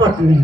takut nih.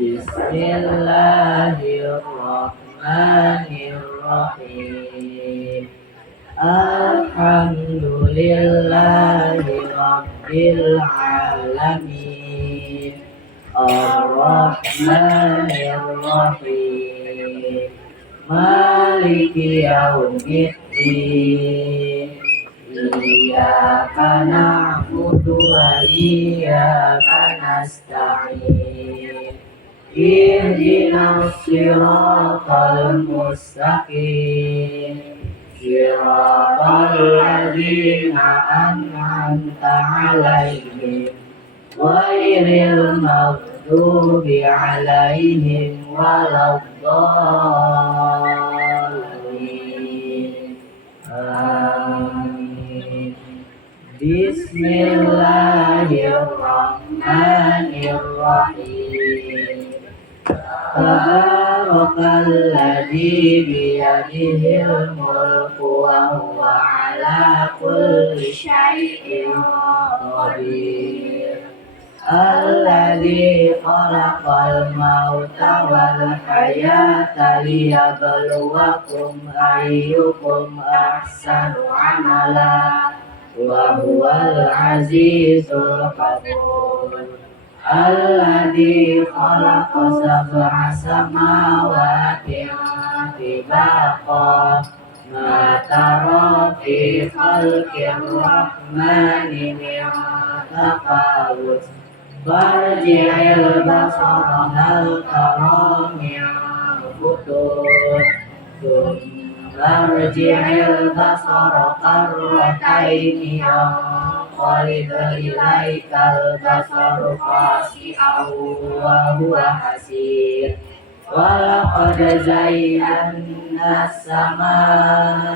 Bismillahirrahmanirrahim. Alhamdulillahi rabbil alamin. Ar-Rahmanir-Rahim. Maliki yaumiddin. Iyyaka na'budu wa iyyaka nasta'in. Ihdinas siratal mustaqim. Siratal ladzina an'amta 'alaihim ghairil maghdubi 'alaihim waladdallin. Amin. Bismillahirrahmanirrahim. Tabarakalladzi biyadihil mulku wa huwa ala kulli syai'in qadir. Alladzi khalaqal mauta wal hayata liyabluwakum ayyukum ahsanu amala wa huwal azizul ghafur. Alladzi khalaqa sab'a samawati tibaqa ma tara fi khalqir rahmani min tafawut farji'il basara hal tara min futur thumma arji'il basara karrataini ينقلب إليك البصر خاسئا وهو حسير ولقد زينا السماء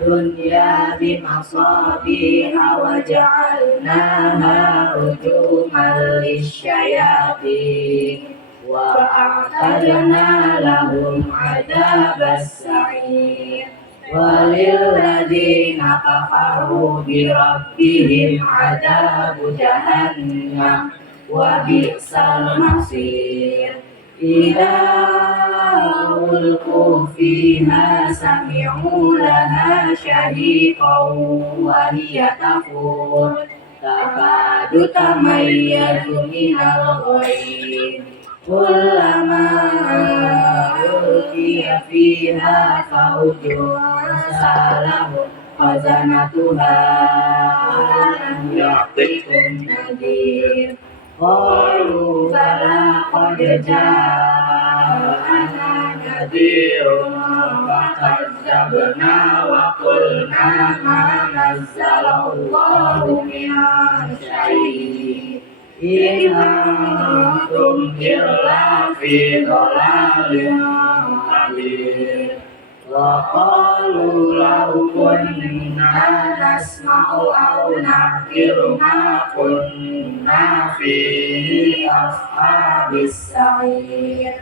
الدنيا بمصابيح وجعلناها رجوما للشياطين وأعتدنا لهم عذاب السعير وللذين كفروا بربهم عذاب جهنم وبئس المصير إذا ألقوا فيها سمعوا لها شهيقا وهي تفور تكاد تميز من الغيظ كلما ألقي فيها فوج سألهم خزنتها ألم يأتكم نذير قالوا بلى قد جاءنا نذير فكذبنا وقلنا ما نزل الله من شيء إن أنتم إلا في ضلال كبير وقالوا لو كنا نسمع أو نعقل ما كنا في أصحاب السعير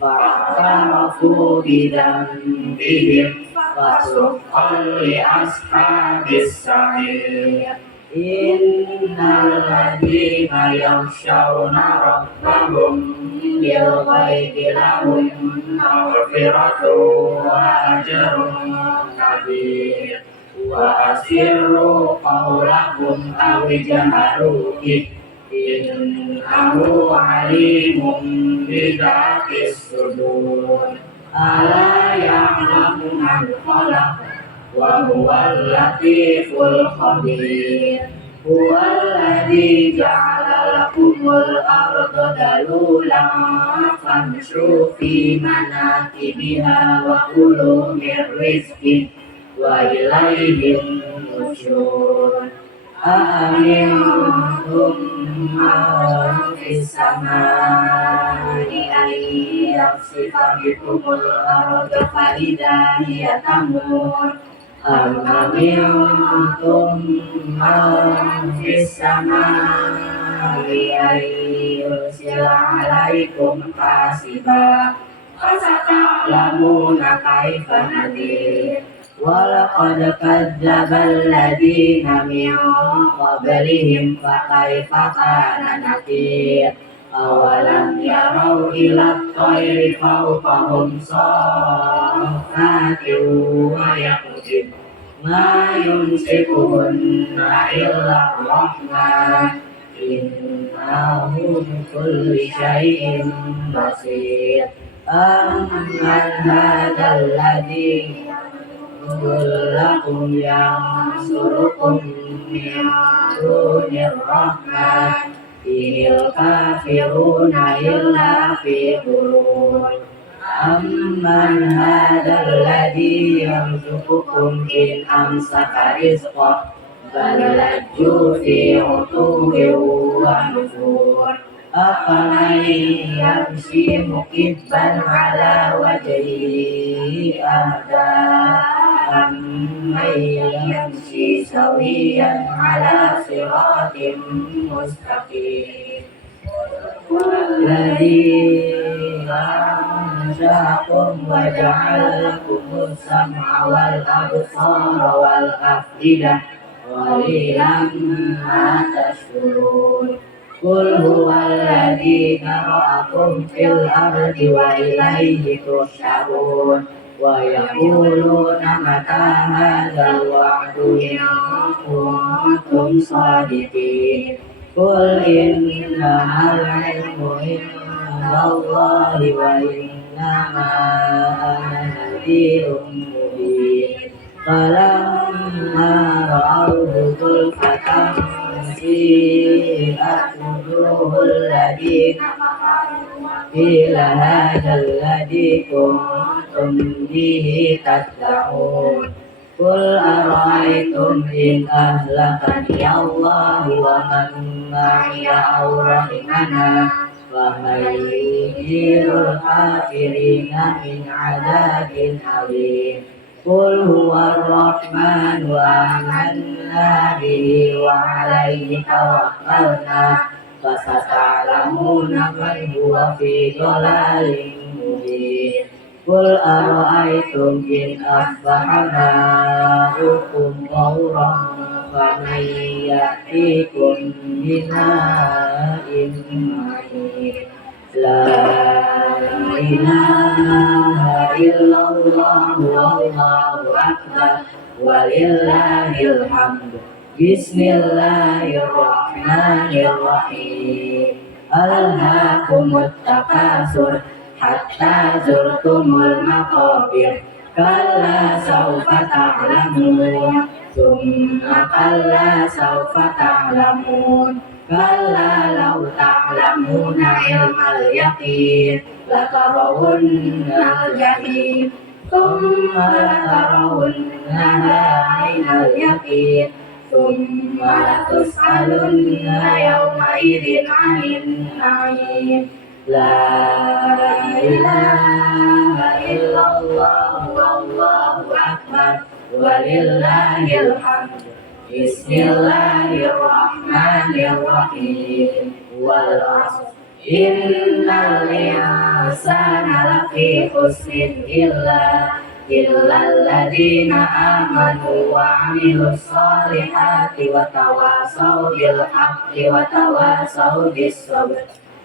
فاعترفوا بذنبهم فسحقا لأصحاب السعير إن الذين يخشون ربهم بالغيب لهم مغفرة وأجر كبير وأسروا قولكم أو اجهروا به إنه عليم بذات الصدور ألا يعلم من خلق وهو اللطيف الخبير هو الذي جعل لكم الأرض ذلولا فامشوا في مناكبها وكلوا من رزقه وإليه النشور أأمنتم من في السماء أن يخسف بكم الأرض فإذا هي تمور أم أمنتم من في السماء أن يرسل عليكم حاسبا فستعلمون كيف نذير ولقد كذب الذين من قبلهم فكيف كان نكير أولم يروا إلى الطير فوقهم صافات ويقبضن ما يمسكهن إلا الرحمن إنه بكل شيء بصير أمن هذا الذي لكم ينصركم من دون الرحمن إن الكافرون إلا في غرور أمن هذا الذي يرزقكم إن أمسك رزقه بل لجوا في عتو ونفور أفمن يمشي مكبا على وجهه أهدى أمن يمشي سويا على صراط مستقيم والذي أنشأكم وجعل لكم السمع والأبصار والأفئدة قليلا ما تشكرون قل هو الذي ذرأكم في الأرض وإليه تحشرون ويقولون متى هذا الوعد إن كنتم صادقين قل إنما العلم عند الله وإنما أنا نذير مبين فلما رأوه زلفة سيئت وجوه الذين قيل هذا الذي كنتم به تدعون Qul ara'aytum in ahlakani Allah wa man ma'iya aw rahimana wa may yujirul kafirina min adabin alim. Qul huwa ar-rahman wa amanna bihi wa alayhi tawakkalna fasata'lamuna man huwa fi dhalalin mubin. Qul ara'aytum in asbaha ma'ukum ghauran faman ya'tikum bima'in ma'in. La ilaha illallah wallahu akbar walillahil hamd. Bismillahirrahmanirrahim. Alhaakumut takasur hatta zurtumul maqabir. Kalla sawfa ta'lamun. Summa kalla sawfa ta'lamun. Kalla law ta'lamuna ilmal yaqin latarawunnal jahim. Summa latarawunnaha ainal yaqin. Summa latus'alunna yawmaidin 'anil na'im. La ilaha illallah wallahu akbar walillahil hamd. Bismillahirrahmanirrahim. Wal 'ashr innal insana lafi khusrin illa alladhina amanu wa 'amilus solihati wa tawasaw bil haqqi wa tawasaw bis sabr.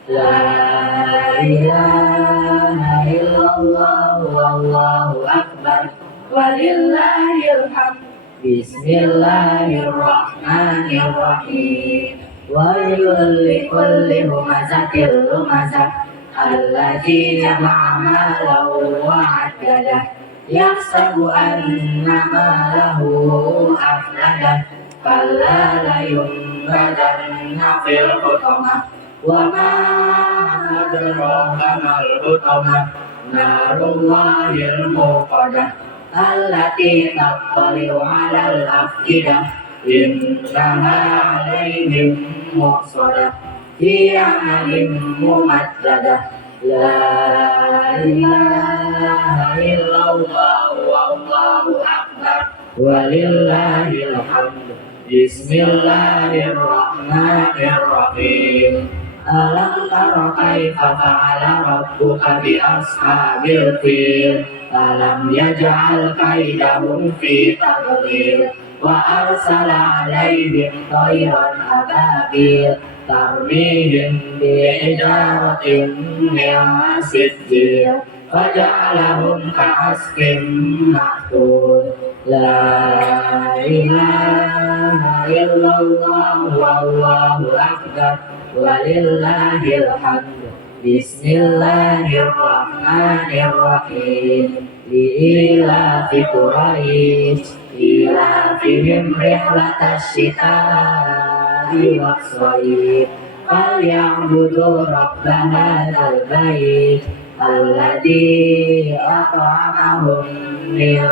La ilaha illallah wallahu akbar walillahil hamd. Bismillahirrahmanirrahim. Wailul likulli humazatil lumazah alladzi jama'a malahu wa 'addadah yahsabu anna malahu akhladah kalla la yunbadanna fil hutamah wa ma adraka mal hutamah narullahil muqadah allati tattali'u 'alal afidah innaha 'alaihim muqsadah fi 'amalin mumaddadah. La ilaha illallah wallahu akbar walillahil hamd. Bismillahirrahmanirrahim. Alam tara kaifa fa'ala rabbuka bi ashabil fil. Alam yaj'al kaidahum fi tadlil wa arsala 'alaihim tayran ababil tarmihim bi'ijaratin min sijil faja'alahum ka'asfin ma'kul. La ilaha illallah wallahu akbar walillahil hamd. Bismillahirrahmanirrahim. Li'ilafi Quraisy ilafihim rihlatash shita'i was-shayf falya'budu rabba hadzal bait alladzi at'amahum min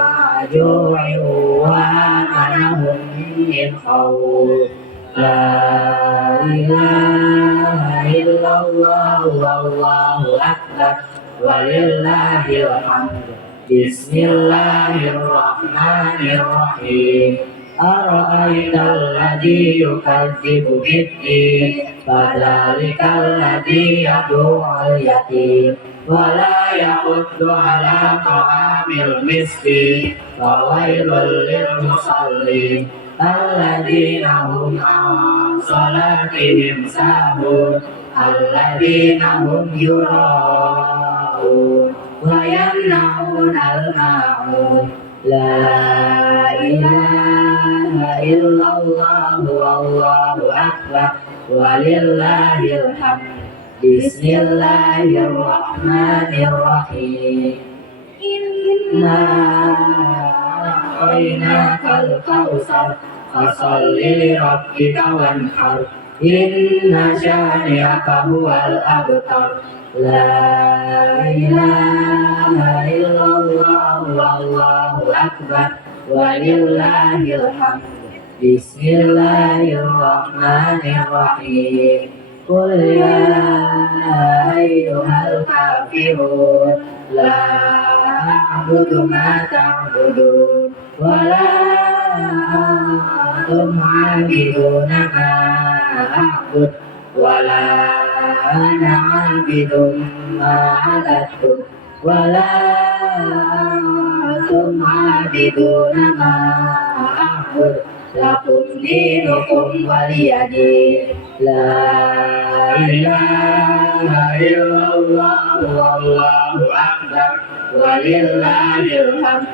ju'in wa amanahum min khawf. La ilaha illallah wallahu akbar walillahil hamd. Bismillahirrahmanirrahim. Ara'aital ladzi yukadzibu bid-din fadzalikal ladzi yad'u'al yatim wa la yahuddu 'ala ta'amil miskin fawailul lil musallin alladzina hum 'an salatihim sahun alladzina hum yura'un wa yamna'unal ma'un. La ilaha illallah wallahu akbar walillahil hamd. Bismillahirrahmanirrahim. Inna a'tainakal kautsar fasholli li rabbika wanhar inna syani'aka huwal abtar. La ilaha illallah wallahu akbar walillahil hamd. Bismillahirrahmanirrahim. Qul ya ayyuhal kafirun la a'budu ma ta'budun wa la antum 'abiduna ma a'bud wa la ana 'abidun ma 'abadtum wa la antum 'abiduna ma a'bud lakum dinukum waliyadin. La ilaha illallah wallahu akbar walillahil hamd.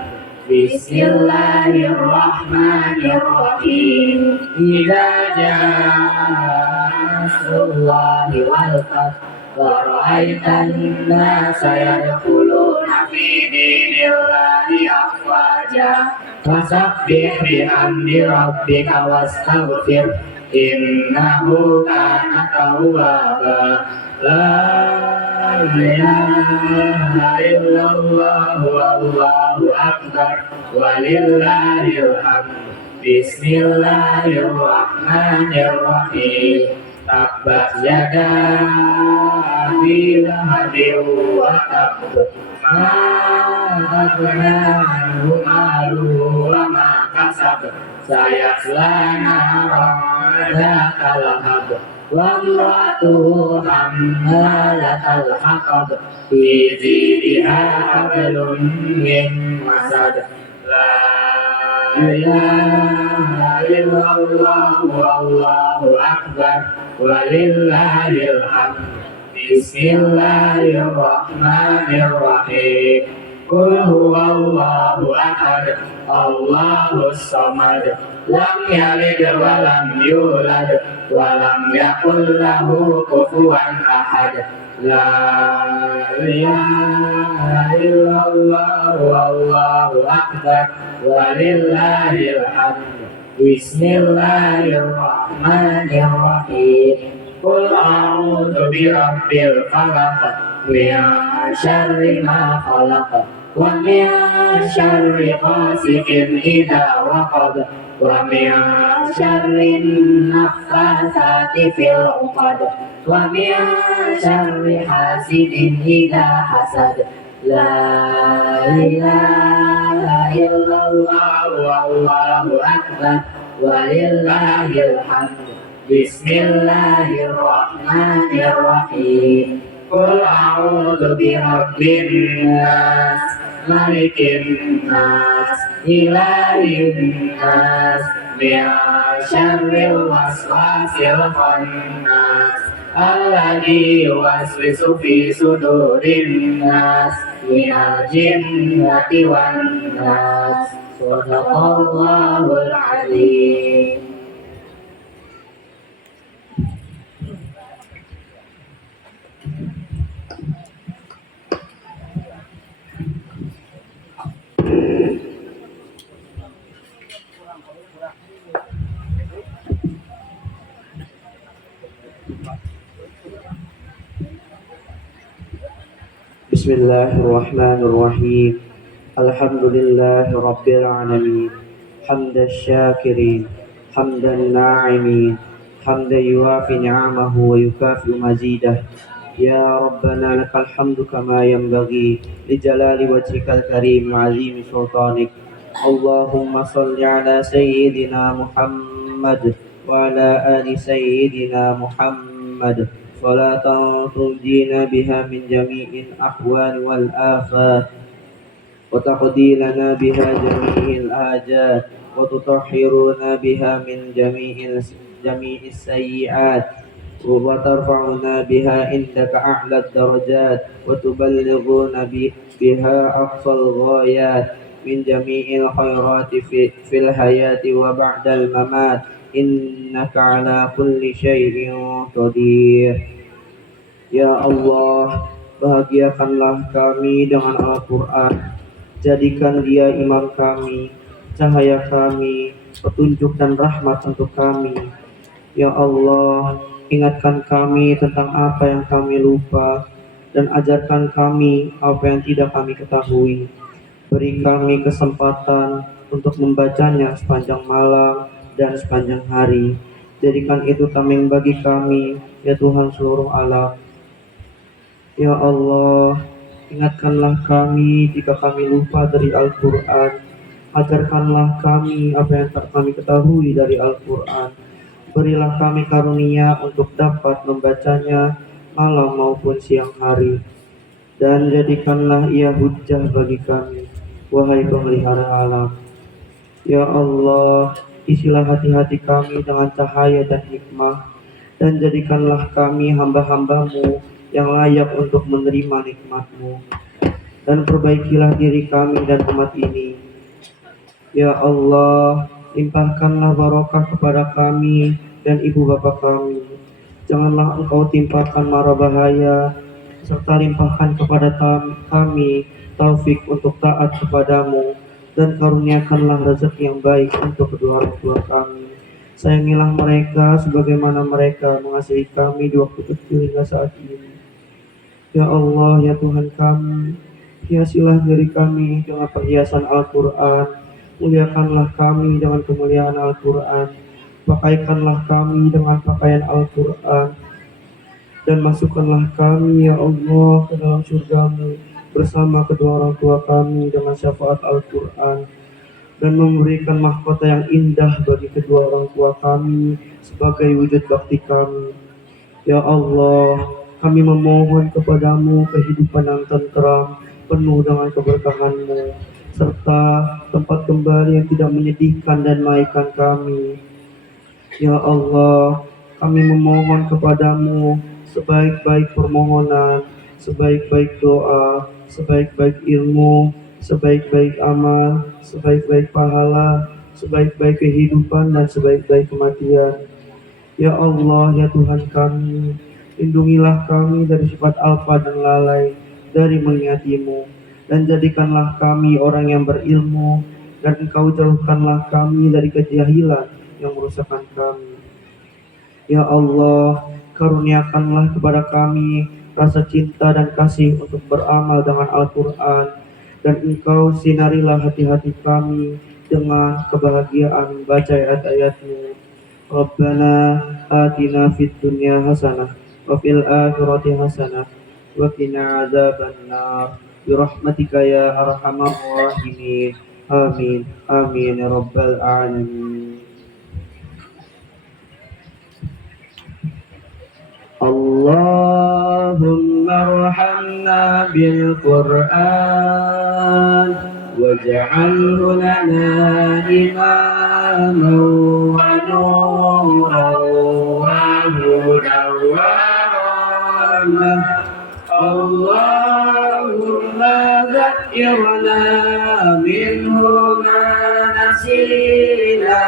Bismillahirrahmanirrahim. Idza jaa nasrullahi wal fath wa ra'aitan nasa yadkhuluna fi dinillahi afwaja fasabbih bihamdi rabbika wastaghfir innahu kana tawwaba. La ilaha illallah wallahu akbar walillahil hamd. Bismillahirrahmanirrahim. Tabbat yada Abi Lahabin wa tabb ma aghna anhu maluhu wa ma kasab sayasla naran dzata lahab wa imra'atuhu hammalatal hatab fi jidha hablum min masad. La ilaha illallah wallahu akbar walillahil hamd. Bismillahirrahmanirrahim. Qul huwallahu ahad Allahus samad lam yalid wa lam yulad wa lam yakul lahu kufuwan ahad. La ilaha illallah wallahu akbar walillahil hamd. Bismillahirrahmanirrahim. Qul a'udzu birabbil falaq min syarri ma khalaq wa min syarri ghasiqin idza waqab wa min syarri naffasati fil 'uqad wa min syarri hasidin idza hasad. La ilaha illallah wallahu akbar walillahil hamd. Bismillahirrahmanirrahim. Qul a'udzu birabbin nas malikin nas ilahin nas min syarril waswasil khannas alladzi yuwaswisu fi sudurin nas minal jinnati wan nas. Shadaqallahul azim. Bismillahirrahmanirrahim. Alhamdulillahi rabbil alamin. Hamdan syakirin, hamdan na'imin, hamdan yuwafi ni'amahu wa yukafi mazidah. Ya Rabbana lakal hamdu kama yanbaghi li jalali wajhikal karim wa azimi sultanik. Allahumma salli ala sayyidina Muhammad wa ala ali sayyidina Muhammad. صلاة تنجينا بها من جميع الأحوال والآفات وتقضي لنا بها جميع الحاجات وتطهرنا بها من جميع السيئات وترفعنا بها عندك أعلى الدرجات وتبلغنا بها أقصى الغايات من جميع الخيرات في الحياة وبعد الممات إنك على كل شيء قدير. Ya Allah, bahagiakanlah kami dengan Al-Quran. Jadikan dia imam kami, cahaya kami, petunjuk dan rahmat untuk kami. Ya Allah, ingatkan kami tentang apa yang kami lupa dan ajarkan kami apa yang tidak kami ketahui. Beri kami kesempatan untuk membacanya sepanjang malam dan sepanjang hari. Jadikan itu tameng bagi kami, ya Tuhan seluruh alam. Ya Allah, ingatkanlah kami jika kami lupa dari Al-Quran. Ajarkanlah kami apa yang tak kami ketahui dari Al-Quran. Berilah kami karunia untuk dapat membacanya malam maupun siang hari. Dan jadikanlah ia hujjah bagi kami, wahai pemelihara alam. Ya Allah, isilah hati-hati kami dengan cahaya dan hikmah, dan jadikanlah kami hamba-hambamu yang layak untuk menerima nikmat-Mu. Dan perbaikilah diri kami dan umat ini. Ya Allah, limpahkanlah barokah kepada kami dan ibu bapa kami. Janganlah Engkau timpakan mara bahaya, serta limpahkan kepada kami taufik untuk taat kepadamu, dan karuniakanlah rezeki yang baik untuk kedua orang tua kami. Sayangilah mereka sebagaimana mereka mengasihi kami di waktu kecil hingga saat ini. Ya Allah, ya Tuhan kami, hiasilah diri kami dengan perhiasan Al-Quran. Muliakanlah kami dengan kemuliaan Al-Quran. Pakaikanlah kami dengan pakaian Al-Quran. Dan masukkanlah kami, ya Allah, ke dalam surgamu bersama kedua orang tua kami dengan syafaat Al-Quran. Dan memberikan mahkota yang indah bagi kedua orang tua kami sebagai wujud bakti kami. Ya Allah, kami memohon kepadamu kehidupan yang tentram, penuh dengan keberkahan-Mu, serta tempat kembali yang tidak menyedihkan dan menaikkan kami. Ya Allah, kami memohon kepadamu sebaik-baik permohonan, sebaik-baik doa, sebaik-baik ilmu, sebaik-baik amal, sebaik-baik pahala, sebaik-baik kehidupan, dan sebaik-baik kematian. Ya Allah, ya Tuhan kami, lindungilah kami dari sifat alpa dan lalai, dari mengingatimu, dan jadikanlah kami orang yang berilmu, dan Engkau jauhkanlah kami dari kejahilan yang merusakkan kami. Ya Allah, karuniakanlah kepada kami rasa cinta dan kasih untuk beramal dengan Al-Quran, dan Engkau sinarilah hati-hati kami dengan kebahagiaan membaca ayat-ayat-Mu. Rabbana atina fid dunya hasanah wa fil akhirati hasanah wa qina adzabannar birahmatika ya arhamar rahimin. Amin. Amin ya rabbal alamin. Allahumma arhamna bil Qur'an waj'alhu lana imaman wa nuran wa hudan wa rahmah. Allahumma dhakkirna minhu ma nasina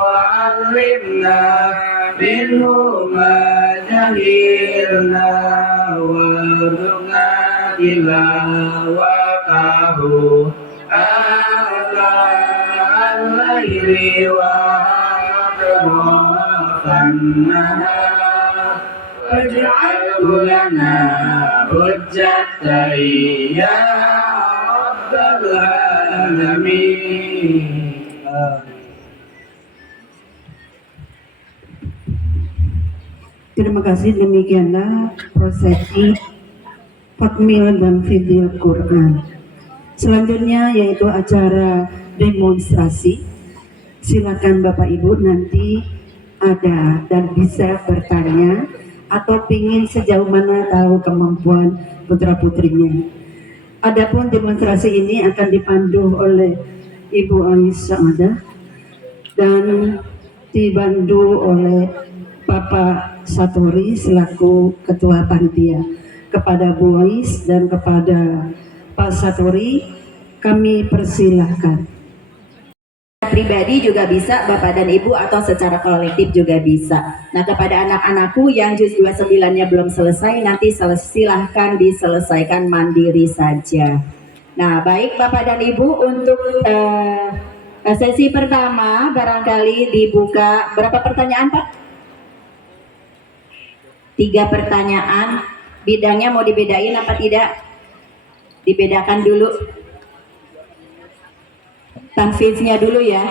wa 'allimna minhu ma jahilna warzuqna tilawatahu ala al-laili wa atrafan nahar waj'alhu lana hujjatan ya rabbal alamin. Terima kasih, demikianlah prosesi Fatmil dan Fidil Quran. Selanjutnya yaitu acara demonstrasi. Silakan Bapak Ibu nanti ada dan bisa bertanya atau ingin sejauh mana tahu kemampuan putra putrinya. Adapun demonstrasi ini akan dipandu oleh Ibu Aisyah Sa'adah dan dibantu oleh Bapak Satori selaku Ketua Panitia. Kepada Bu Ais dan kepada Pak Satori kami persilahkan. Pribadi juga bisa Bapak dan Ibu atau secara kolektif juga bisa. Nah, kepada anak-anakku yang juz 29-nya belum selesai, nanti silahkan diselesaikan mandiri saja. Nah, baik Bapak dan Ibu, untuk sesi pertama barangkali dibuka. Berapa pertanyaan Pak? 3 pertanyaan. Bidangnya mau dibedain apa tidak? Dibedakan dulu. tahfiznya dulu ya.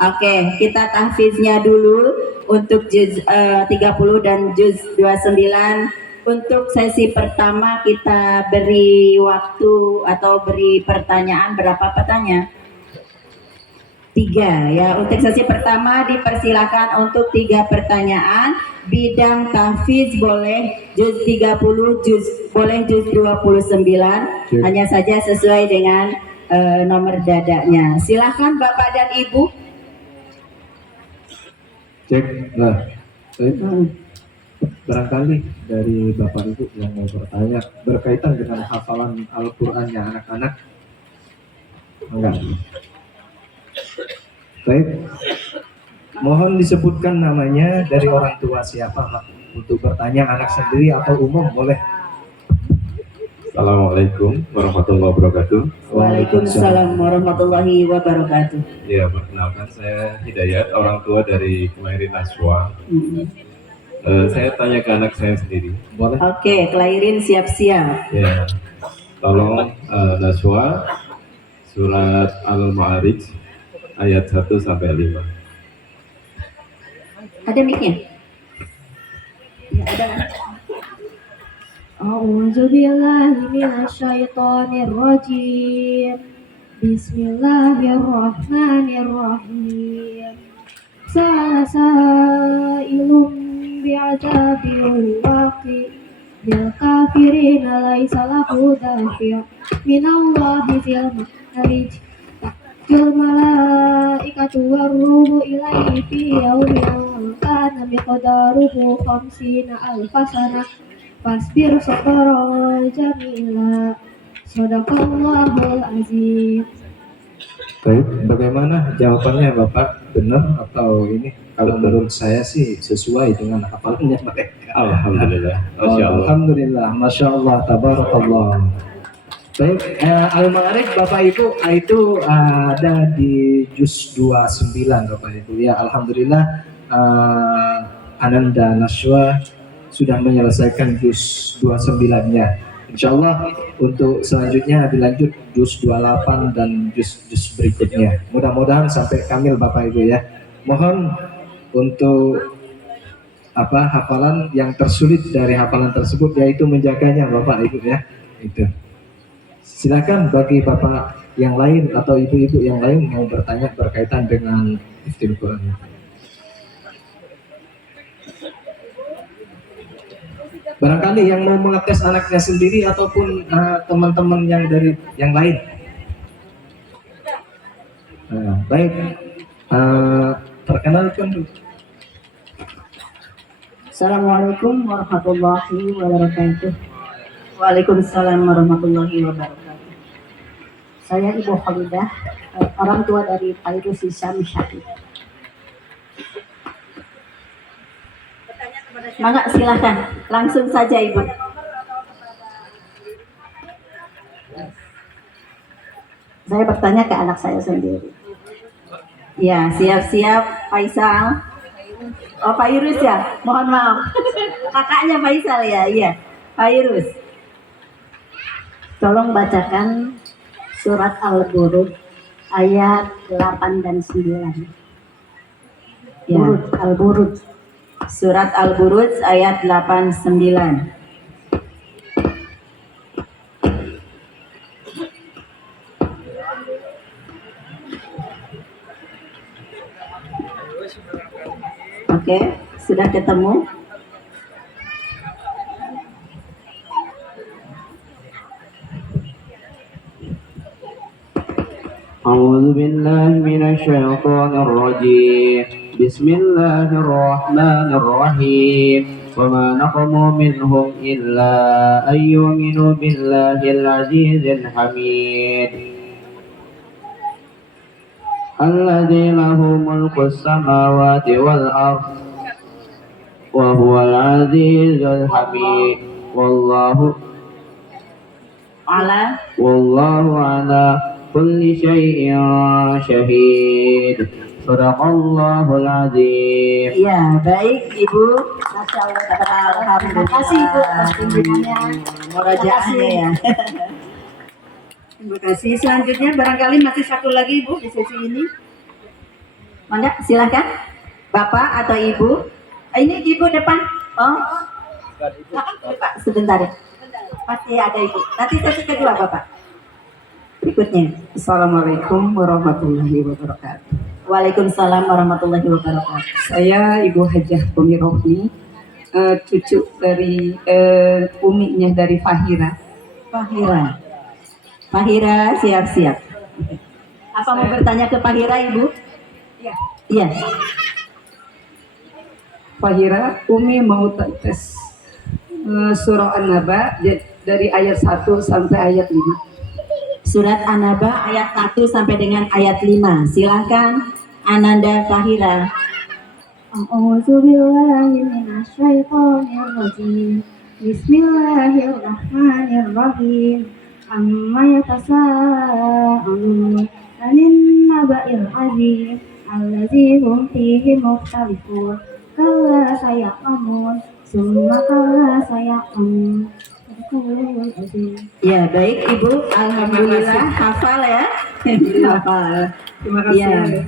Oke, kita tahfiznya dulu untuk juz 30 dan juz 29. Untuk sesi pertama kita beri waktu atau beri pertanyaan, berapa pertanyaan? 3 ya. Untuk sesi pertama dipersilakan untuk 3 pertanyaan. Bidang tahfiz boleh juz 30, boleh juz 29, hanya saja sesuai dengan nomor dadanya. Silahkan Bapak dan Ibu. Cek. Nah, barangkali dari Bapak Ibu yang mau bertanya berkaitan dengan hafalan Al-Qur'annya anak-anak. Enggak. Baik. Mohon disebutkan namanya, dari orang tua siapa, Pak? Untuk bertanya anak sendiri atau umum boleh. Assalamualaikum warahmatullahi wabarakatuh. Waalaikumsalam warahmatullahi wabarakatuh. Ya, perkenalkan saya Hidayat, orang tua dari Kemairin Naswa. Saya tanya ke anak saya sendiri. Boleh. Oke, kelahirin siap-siap. Ya, tolong Naswa surat Al-Ma'arij ayat 1 sampai 5. Ada mic-nya? Ya, ada. أعوذ بالله من الشيطان الرجيم بسم الله الرحمن الرحيم سأل سائل بعذاب واقع للكافرين ليس له دافع من الله ذي المعارج الملائكة والروح إليه في يوم كان مقداره 50,000 سنة Fasbir sabara jamila. Shadaqallahul azim. Baik, bagaimana jawabannya Bapak? Benar atau ini? Kalau menurut saya sih sesuai dengan hafalannya mereka. Alhamdulillah. Masya Allah. Alhamdulillah, Masya Allah, Tabarakallah. Baik, Al-Ma'arij Bapak Ibu itu ada di juz 29 Bapak Ibu ya. Alhamdulillah, Ananda Naswa sudah menyelesaikan juz 29-nya. Insya Allah untuk selanjutnya dilanjut juz 28 dan juz berikutnya. Mudah-mudahan sampai kamil Bapak Ibu ya. Mohon untuk hafalan yang tersulit dari hafalan tersebut yaitu menjaganya Bapak Ibu ya. Itu. Silakan bagi Bapak yang lain atau ibu-ibu yang lain mau bertanya berkaitan dengan hifdzul Quran. Barangkali yang mau mengetes anaknya sendiri ataupun teman-teman yang dari yang lain. Baik, perkenalkan dulu. Assalamualaikum warahmatullahi wabarakatuh. Waalaikumsalam warahmatullahi wabarakatuh. Saya Ibu Khalidah, orang tua dari Fairuz Hisam Syahid. Mangga silahkan, langsung saja Ibu. Saya bertanya ke anak saya sendiri. Ya, siap-siap Faisal. Oh, Fairuz ya? Mohon maaf. Kakaknya Faisal ya? Iya, Fairuz. Tolong bacakan surat Al-Buruj ayat 8 dan 9. Ya. Al-Buruj. Surat Al-Buruj ayat 8-9. Oke, sudah ketemu? أعوذ بالله من الشيطان الرجيم بسم الله الرحمن الرحيم وما نقموا منهم إلا أن يؤمنوا بالله العزيز الحميد الذي له ملك السماوات والأرض وهو العزيز الحميد والله على كل شيء شهيد صدق الله العظيم. Ya, baik Ibu. Masya Allah. Alhamdulillah. Terima kasih Ibu atas kunjungannya. Murojaahnya ya. Terima kasih. Selanjutnya barangkali masih satu lagi Ibu di sesi ini. Mangga, silakan. Bapak atau Ibu? Ini Ibu depan. Oh. Pak, sebentar ya. Pasti ada Ibu. Nanti sesi kedua Bapak. Berikutnya. Assalamualaikum warahmatullahi wabarakatuh. Waalaikumsalam warahmatullahi wabarakatuh. Saya Ibu Hajah Bumi Rohmi, cucu dari uminya dari Fahira. Fahira siap-siap. Apa mau bertanya ke Fahira Ibu? Iya. Iya. Fahira, Umi mau tes surah An-Naba dari ayat 1 sampai ayat 5. Surat An-Naba ayat 1 sampai dengan ayat 5. Silakan Ananda Fahira. A'udzubillahi minasyaitonirrajim. Bismillahirrahmanirrahim. Amma yatasaalun 'anil naba'il 'azim allazi hum fihi mukhtalifun. Kalla saya'lamun, summa kalla saya'lamun. Ya, baik Ibu. Alhamdulillah hafal ya. Hafal. Terima kasih. Ya.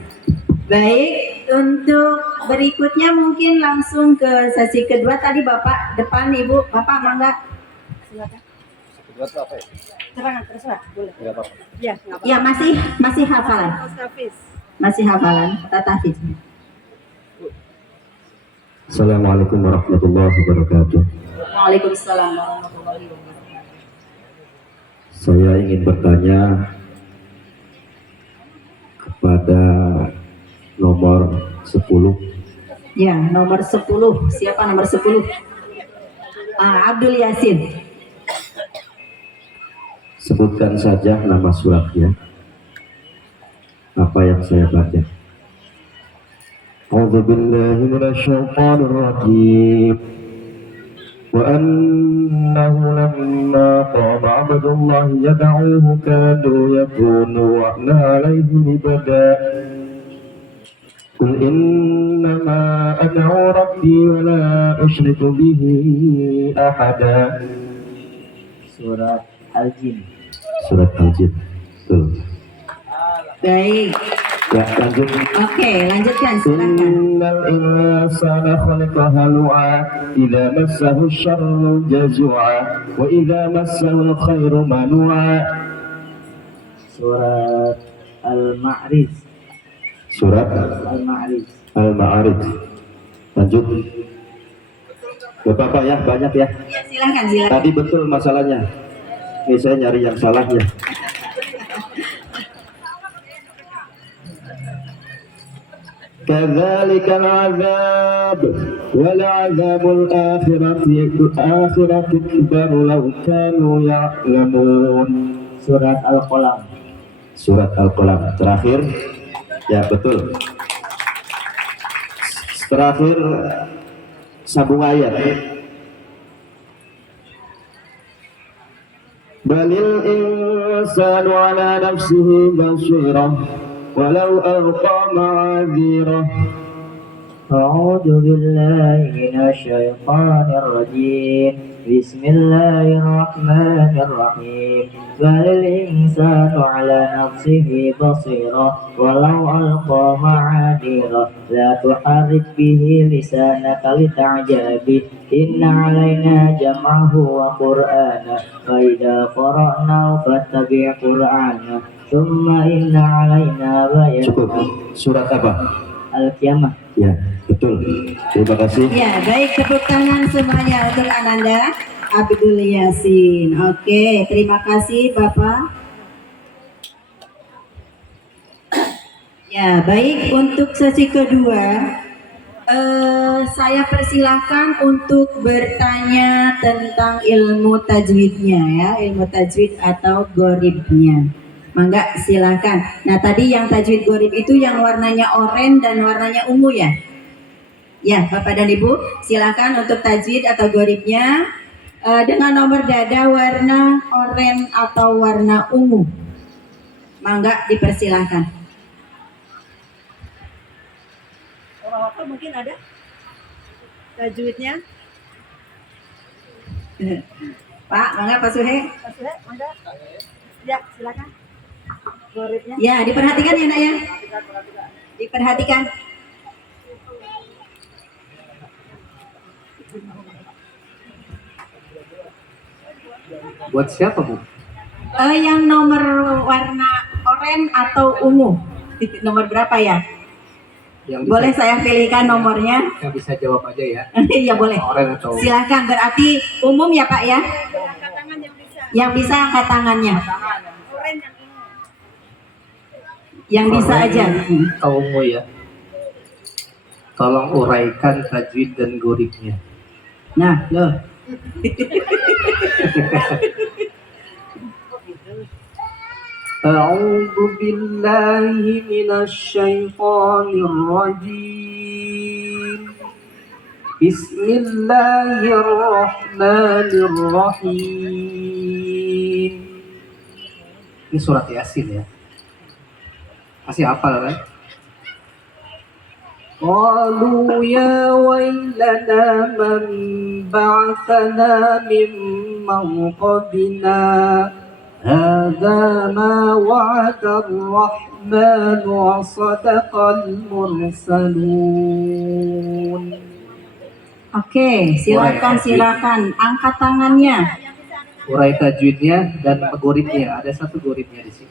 Baik, untuk berikutnya mungkin langsung ke sesi kedua. Tadi Bapak depan, Ibu. Bapak mangga. Silakan. Kedua itu apa ya? Terserah, boleh. Ya, ya masih hafalan. Masih hafalan, tatafis. Assalamualaikum warahmatullahi wabarakatuh. Waalaikumsalam warahmatullahi wabarakatuh. Saya ingin bertanya kepada nomor 10. Ya, nomor 10. Siapa nomor 10? Abdul Yasin. Sebutkan saja nama suratnya. Apa yang saya baca? A'udzu billahi minasyaitonir rajim. Wa annahu lamma qama 'abdullahi yad'uhu kadu yakunu wa'na 'alaihi libada. Qul innama ad'u rabbi wa la usyriku bihi ahada. Surat Al-Jin. Surat Al-Jin. Betul. Baik. Ya, lanjut. Oke, lanjutkan silakan. Innal insana khuliqa halu'a idza massahu syarru jazua wa idza massahu khairu manu'a. Surat Al-Ma'rij. Surat Al-Ma'rij. Al-Ma'arij. Lanjut. Bapak ya, banyak ya. Ya, silakan. Tadi betul masalahnya. Ini saya nyari yang salahnya. Kadzalika al-'adzab wal 'adzabul akhirati akbar law kanu ya'lamun. Surat Al-Qalam. Surat Al-Qalam terakhir. Ya, betul. Terakhir sambung ayat. Balil insanu ala nafsihi basirah walau alqa ma'adzirah. A'udzu billahi minasyaitonir rajim. Bismillahirrahmanirrahim. Balil insanu ala nafsihi basirah walau alqa ma'adzirah. La tuharrik bihi lisanaka lita'jala bih. Inna 'alaina jam'ahu wa qur'ana fa idza qara'nahu fattabi' qur'ana. Tsumma inna 'alaina bayan. Cukup. Surat apa? Al-Qiyamah. Ya, betul. Terima kasih. Ya, baik, tepuk tangan semuanya untuk Ananda Abdul Yasin. Oke, terima kasih Bapak. Ya, baik, untuk sesi kedua saya persilahkan untuk bertanya tentang ilmu tajwidnya ya, ilmu tajwid atau goribnya. Mangga silakan. Nah, tadi yang tajwid gorib itu yang warnanya oranye dan warnanya ungu ya. Ya, Bapak dan Ibu, silakan untuk tajwid atau goribnya dengan nomor dada warna oranye atau warna ungu. Mangga dipersilakan. Bapak mungkin ada tajwidnya? Pak, mangga Pak Suhe. Pak Suhe, mangga. Ya, silakan. Goribnya. Ya, diperhatikan ya nak ya. Diperhatikan. Buat siapa, Bu? Yang nomor warna oranye atau ungu? Nomor berapa ya? Yang Boleh saya pilihkan nomornya? Yang bisa jawab aja ya. Iya boleh. Orang atau Silakan. Berarti umum ya Pak ya? Yang bisa angkat tangannya. Yang bisa aja. Kamu ya. Tolong uraikan tajwid dan goribnya. Nah, loh. أعوذ بالله من الشيطان الرجيم بسم الله الرحمن الرحيم. Ini surat Yasin ya. Masih hafal kan? قالوا يا ويلنا من بعثنا من مرقدنا هذا ما وعد الرحمن وصدق المرسلون. Oke, silakan angkat tangannya. Urai tajwidnya dan goribnya, ada satu goribnya di sini.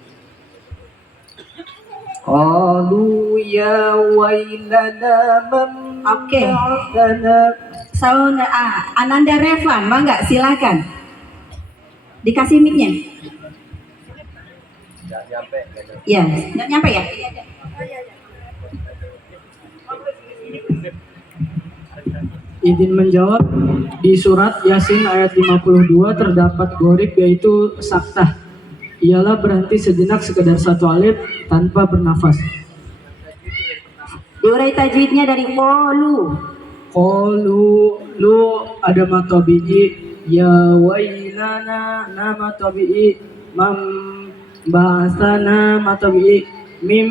Qalu ya wailana man Oke. ba'athana. Ananda Revan, mangga silakan. Dikasih mic-nya. Ya, nggak nyampe ya? Izin menjawab, di surat Yasin ayat 52 terdapat gorib yaitu saktah. Ialah berhenti sejenak sekedar satu alif tanpa bernafas. Diurai tajwidnya dari qalu. Qalu lu ada mata biji, ya wailana nama tabi'i, mam bahasana mata biji, mim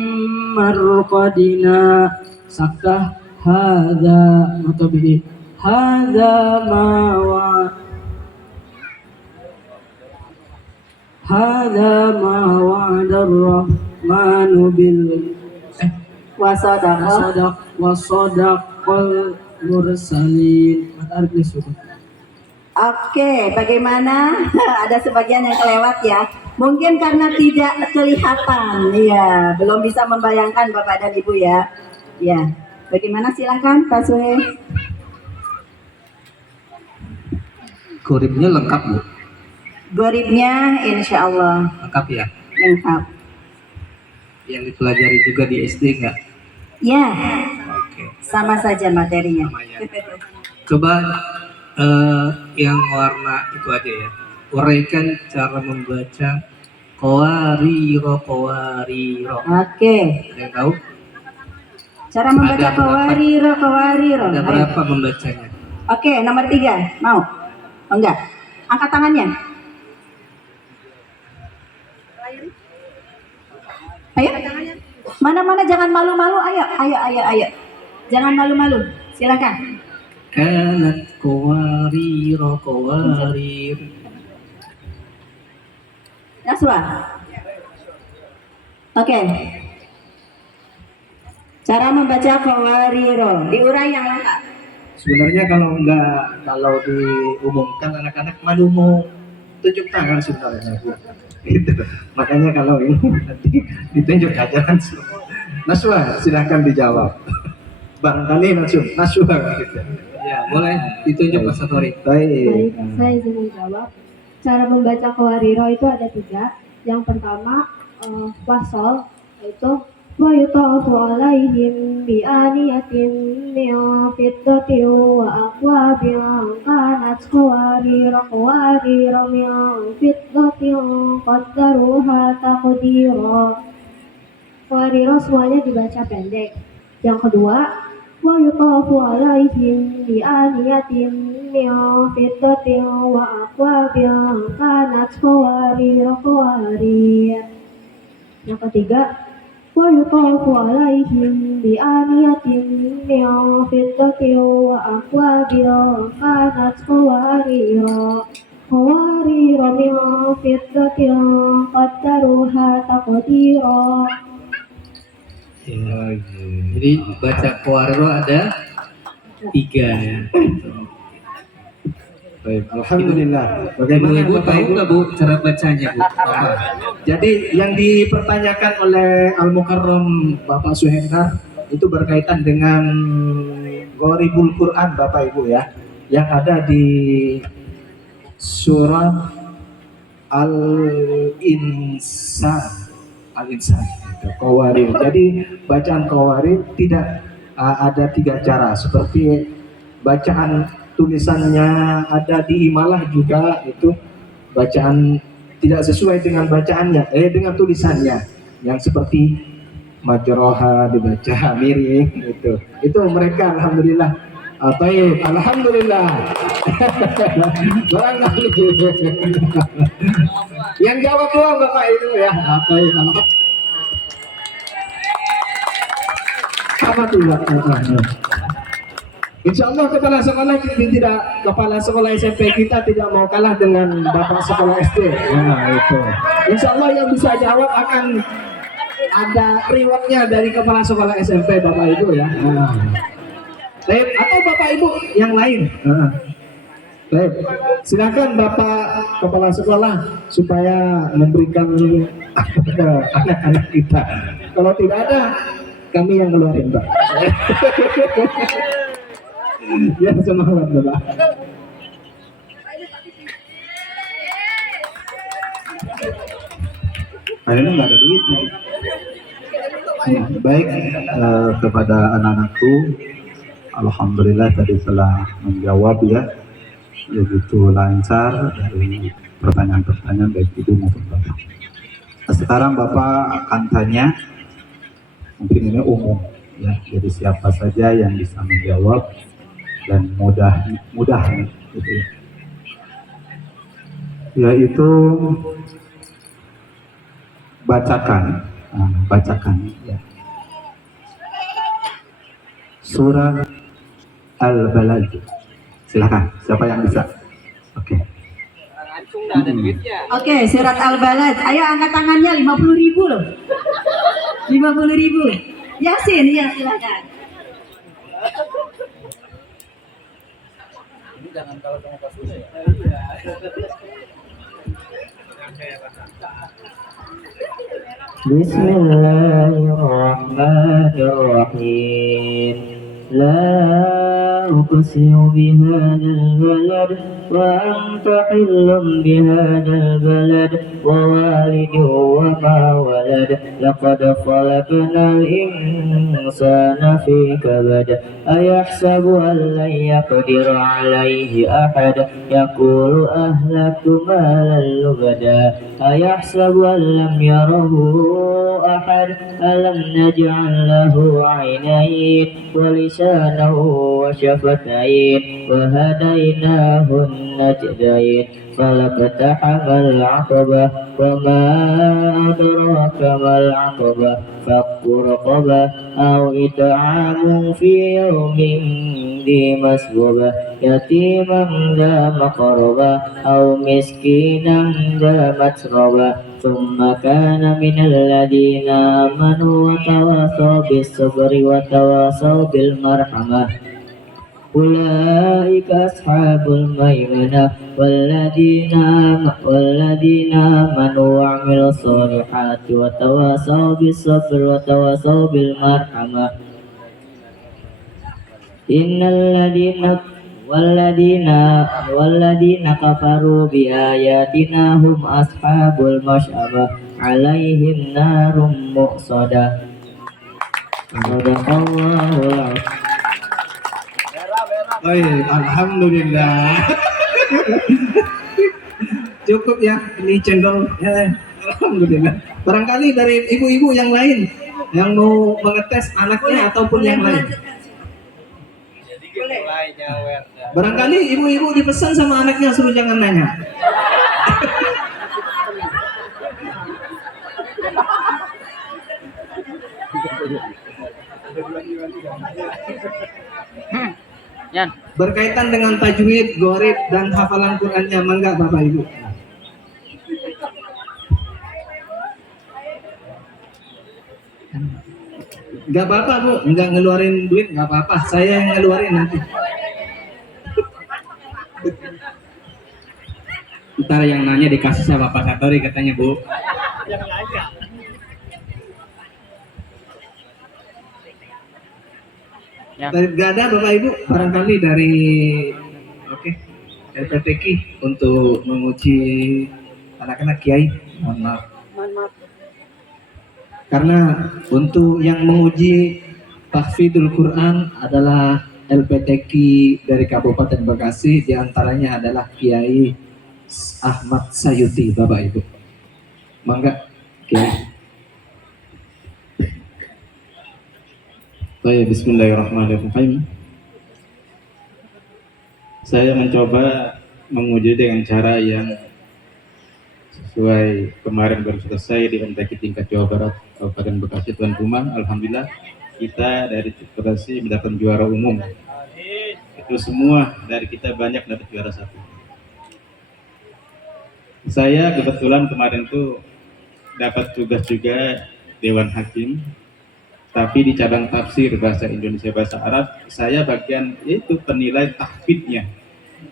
marqadina saktah hadza mata biji. Hadza ma wa'ada ar-rahmanu bil wasadaqal mursalin. Oke, bagaimana? Ada sebagian yang kelewat ya. Mungkin karena tidak kelihatan, ya, belum bisa membayangkan Bapak dan Ibu ya. Ya, bagaimana silakan Pak Suhe. Goribnya lengkap, Bu. Goribnya insya Allah Lengkap ya. lengkap. Yang dipelajari juga di SD enggak? Ya, Oke. sama saja materinya. Coba yang warna itu aja ya. Uraikan cara membaca qawariro. Oke, Ada yang tahu? cara membaca Ada berapa? kawariro. Ada berapa membacanya? Oke, nomor 3, mau? Oh, enggak? Angkat tangannya. Ayo. Mana-mana jangan malu-malu. Ayo. Jangan malu-malu. Silakan. Kanat qawarir. Naswa. Oke. Cara membaca kawariro. Diurai yang lengkap. Sebenarnya kalau diumumkan anak-anak malu mau tunjuk tangan sebenarnya. Gitu. Makanya kalau ini nanti ditunjuk aja langsung. Naswa silahkan dijawab. Barangkali Naswa gitu. Ya boleh ditunjuk Pak Satori. Baik, saya izin menjawab. Cara membaca kawariro itu ada 3. Yang pertama wasol, yaitu wa yutafu alaihim bi aniyatin min fiddatin wa aqwabin kanat qawarira min fiddatin qaddaruha taqdira. Qawariro semuanya dibaca pendek. Yang kedua, wa yutafu alaihim bi aniyatin min fiddatin wa aqwabin kanat qawarira. Yang ketiga, wa yutafu alaihim bi aniyatin min fiddatin wa aqwabin kanat qawarira. قوارير من فضة قدروها تقديرا. Ya, jadi baca Qawariro ada 3 ya. Baik, alhamdulillah. Bagaimana Bagaimana Bu, Bapak tahu Ibu? nggak Bu cara bacanya Bu? Jadi yang dipertanyakan oleh Al-Mukarram Bapak Suhendar itu berkaitan dengan Gharibul Quran Bapak Ibu ya, yang ada di surat Al-Insan. Al-Insan itu Qawarir. Jadi bacaan Qawarir tidak ada 3 cara, seperti bacaan tulisannya ada di Imalah juga itu bacaan tidak sesuai dengan bacaannya, dengan tulisannya yang seperti majroha dibaca miring itu. Itu mereka alhamdulillah. Baik, alhamdulillah. Barangkali yang jawab doang Bapak itu ya. Baik, apa tuh Pak? Insya Allah kepala sekolah SMP kita tidak mau kalah dengan bapak sekolah SD. Nah itu. Insya Allah yang bisa jawab akan ada rewardnya dari kepala sekolah SMP Bapak Ibu ya. Nah. Baik, atau Bapak Ibu yang lain. Nah. Baik, silakan Bapak kepala sekolah supaya memberikan ke anak-anak kita. Kalau tidak ada, kami yang keluarin Pak. Ya semangat Bapak. Kayaknya nggak ada duitnya. Baik, kepada anak-anakku, alhamdulillah tadi telah menjawab ya, begitu lancar dari pertanyaan-pertanyaan baik ibu maupun bapak. Sekarang Bapak akan tanya, mungkin ini umum ya, jadi siapa saja yang bisa menjawab dan mudah gitu ya. Yaitu bacakan ya. Surah Al-Balad. Silakan, siapa yang bisa? Oke. Oke, surat Al-Balad. Ayo angkat tangannya, 50.000 loh. 50.000. Yasin, ya silakan. Bismillahirrahmanirrahim. La uqsimu bihadzal balad wa anta hillum bihadzal balad wa walidin wa ma walad laqad khalaqnal insana fi kabad ayahsabu an lan yaqdira alayhi ahad yaqulu ahlaktu malan lubada ayahsabu an lam yarahu ahad alam naj'al lahu 'aynayn wa lisanan wa shafatain wa hadainahu an-najdain falaqtahamal 'aqabah wa ma adraka mal 'aqabah fakku raqabah aw it'amun fi yawmin dhi masghubah yatiman dha maqrabah aw miskinan dha matrabah thumma kana minal ladina amanu wa tawasaw bis sabri wa tawasaw bil marhamah ulaika ashabul maimanah walladina amanu wa amilus solihati wa tawasaw bis sabri wa tawasaw bil marhamah walladina kafaru bi ayatina hum ashabul masy'abah alaihim narum muqsadah. Sadaqallahul azim. Baik, alhamdulillah. Cukup ya, ini cendol. Ya, alhamdulillah. Barangkali dari ibu-ibu yang lain yang mau mengetes anaknya ataupun yang lain. Barangkali ibu-ibu dipesan sama anaknya suruh jangan nanya. berkaitan dengan tajwid, gharib dan hafalan Qur'annya, mangga Bapak Ibu. Gak apa-apa Bu, nggak ngeluarin duit nggak apa-apa, saya yang ngeluarin nanti. Ntar yang nanya dikasih sama Pak Satori katanya Bu. Dari gak ada Bapak Ibu, barangkali dari LPTQ untuk menguji anak-anak kiai, mohon maaf. Karena untuk yang menguji tahfidzul Quran adalah LPTQ dari Kabupaten Bekasi, diantaranya adalah Kiai Ahmad Sayuti, Bapak Ibu. Mangga Kiai. Baik, bismillahirrahmanirrahim. Saya mencoba menguji dengan cara yang sesuai kemarin baru selesai di MTQ tingkat Jawa Barat Kabupaten Bekasi tuan rumah. Alhamdulillah kita dari Bekasi mendapat juara umum. Itu semua dari kita banyak dapat juara 1. Saya kebetulan kemarin tuh dapat tugas juga Dewan Hakim, tapi di cabang tafsir bahasa Indonesia bahasa Arab saya bagian itu penilai tahfidnya,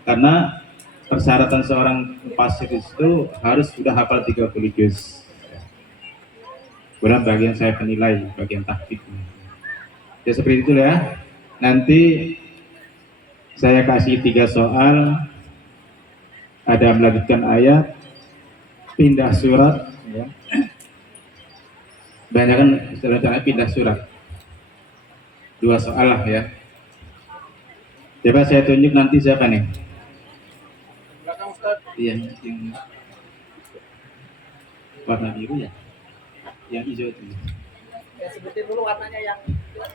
karena persyaratan seorang mufassir itu harus sudah hafal 30 juz. Kemudian bagian saya penilai bagian tahfidnya. Ya seperti itu ya. Nanti saya kasih 3 soal, ada melanjutkan ayat, pindah surat, ya. Banyak kan istilahnya pindah surat. 2 soal lah ya. Coba saya tunjuk nanti siapa nih? Iya, yang warna biru ya? Yang hijau itu. Ya, sebutin dulu warnanya yang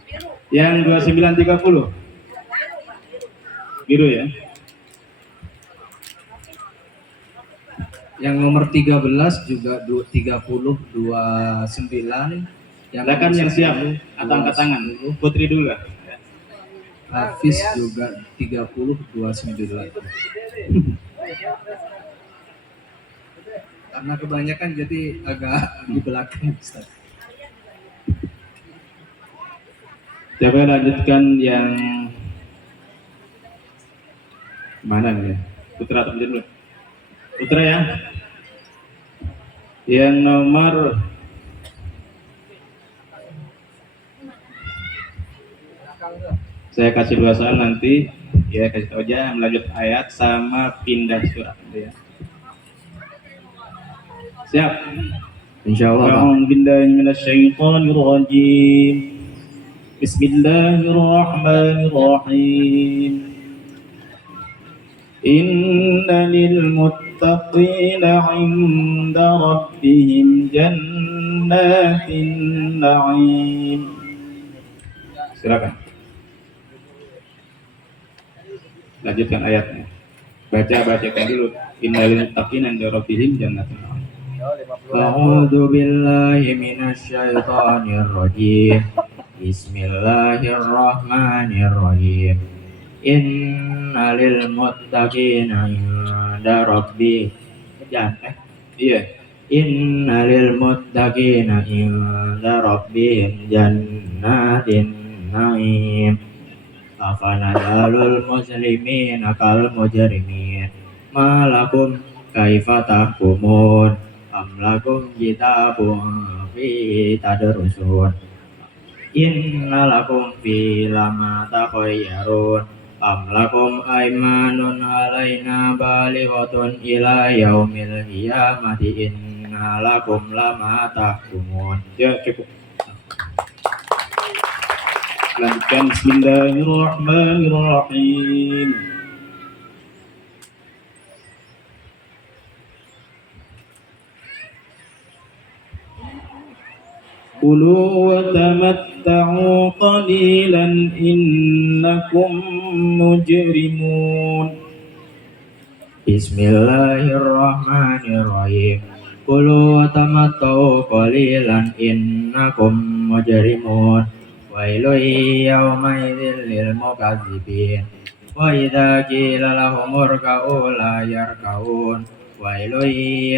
biru. Yang 2930. Biru ya? Yang nomor 13 juga 30 29. Yang Silakan yang siap atau angkat tangan. Putri dulu lah. Hafiz juga 30 29. Karena kebanyakan jadi agak di belakang Ustaz. Coba lanjutkan yang mana nih? Putra atau dulu? Putra ya. Yang nomor saya kasih 2 soal nanti ya, kasih tahu aja melanjut ayat sama pindah surat ya. Siap? Insyaallah. A'udzu billahi minasyaitonir rajim. Bismillahirrahmanirrahim. Inna lil muttaqina 'inda rabbihim jannatin na'im. Silakan. Lanjutkan ayatnya. Bacakan dulu. Inna lil muttaqina 'inda rabbihim jannatin na'im. A'udzu billahi minasyaitonir rajim. Bismillahirrahmanirrahim. Inna lil muttaqina 'inda rabbihim Iya. Inna lil muttaqina 'inda rabbihim jannatin na'im. Afanadalul muslimina kal mujrimin. Malakum kaifa tahkumun. Am lakum kitabun fi tadrusun. Inna lakum fi lama takhayyarun. Am lakum aymanun alaina balighatun ila yaumil qiyamati. Inna lakum lama tahkumun. Ya, cukup. Lanjutkan. Bismillahirrahmanirrahim. Kulu wa tamatta'u qalilan innakum mujrimun. Bismillahirrahmanirrahim. Kulu wa tamatta'u qalilan innakum mujrimun. Wailun yawma idzin lil mukazzibin. وإذا قيل لهم اركعوا لا يركعون ويل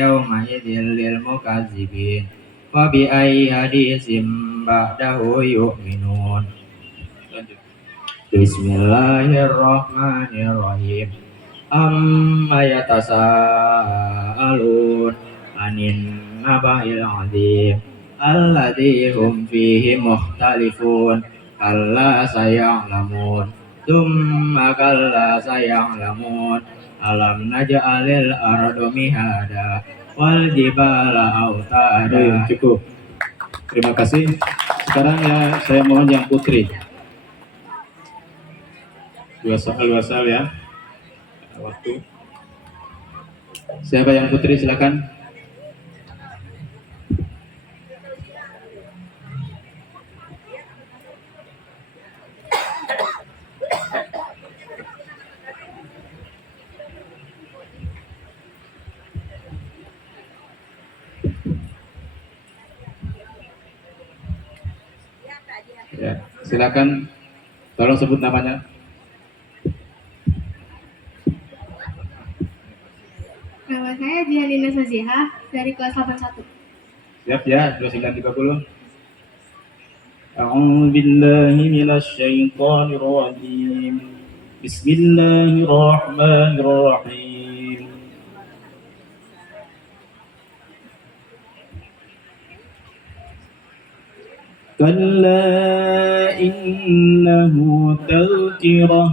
يومئذ للمكذبين وبأي حديث بعده يؤمنون بسم الله الرحمن الرحيم أما يتساءلون عن النبأ العظيم الذي هم فيه مختلفون كلا سيعلمون ثم كلا سيعلمون ألم نجعل الأرض مهادا والجبال أوتادا. Cukup. Terima kasih. Sekarang ya saya mohon yang putri. Dua soal ya. Ada waktu. Siapa yang putri silakan. Ya, silakan. Tolong sebut namanya. Nama saya Jihanina Sazihah dari kelas 81. Siap ya, 2930. A'udzu billahi minasy syaithanir rajim. Bismillahirrahmanirrahim. Kalla innahu tadhkirah.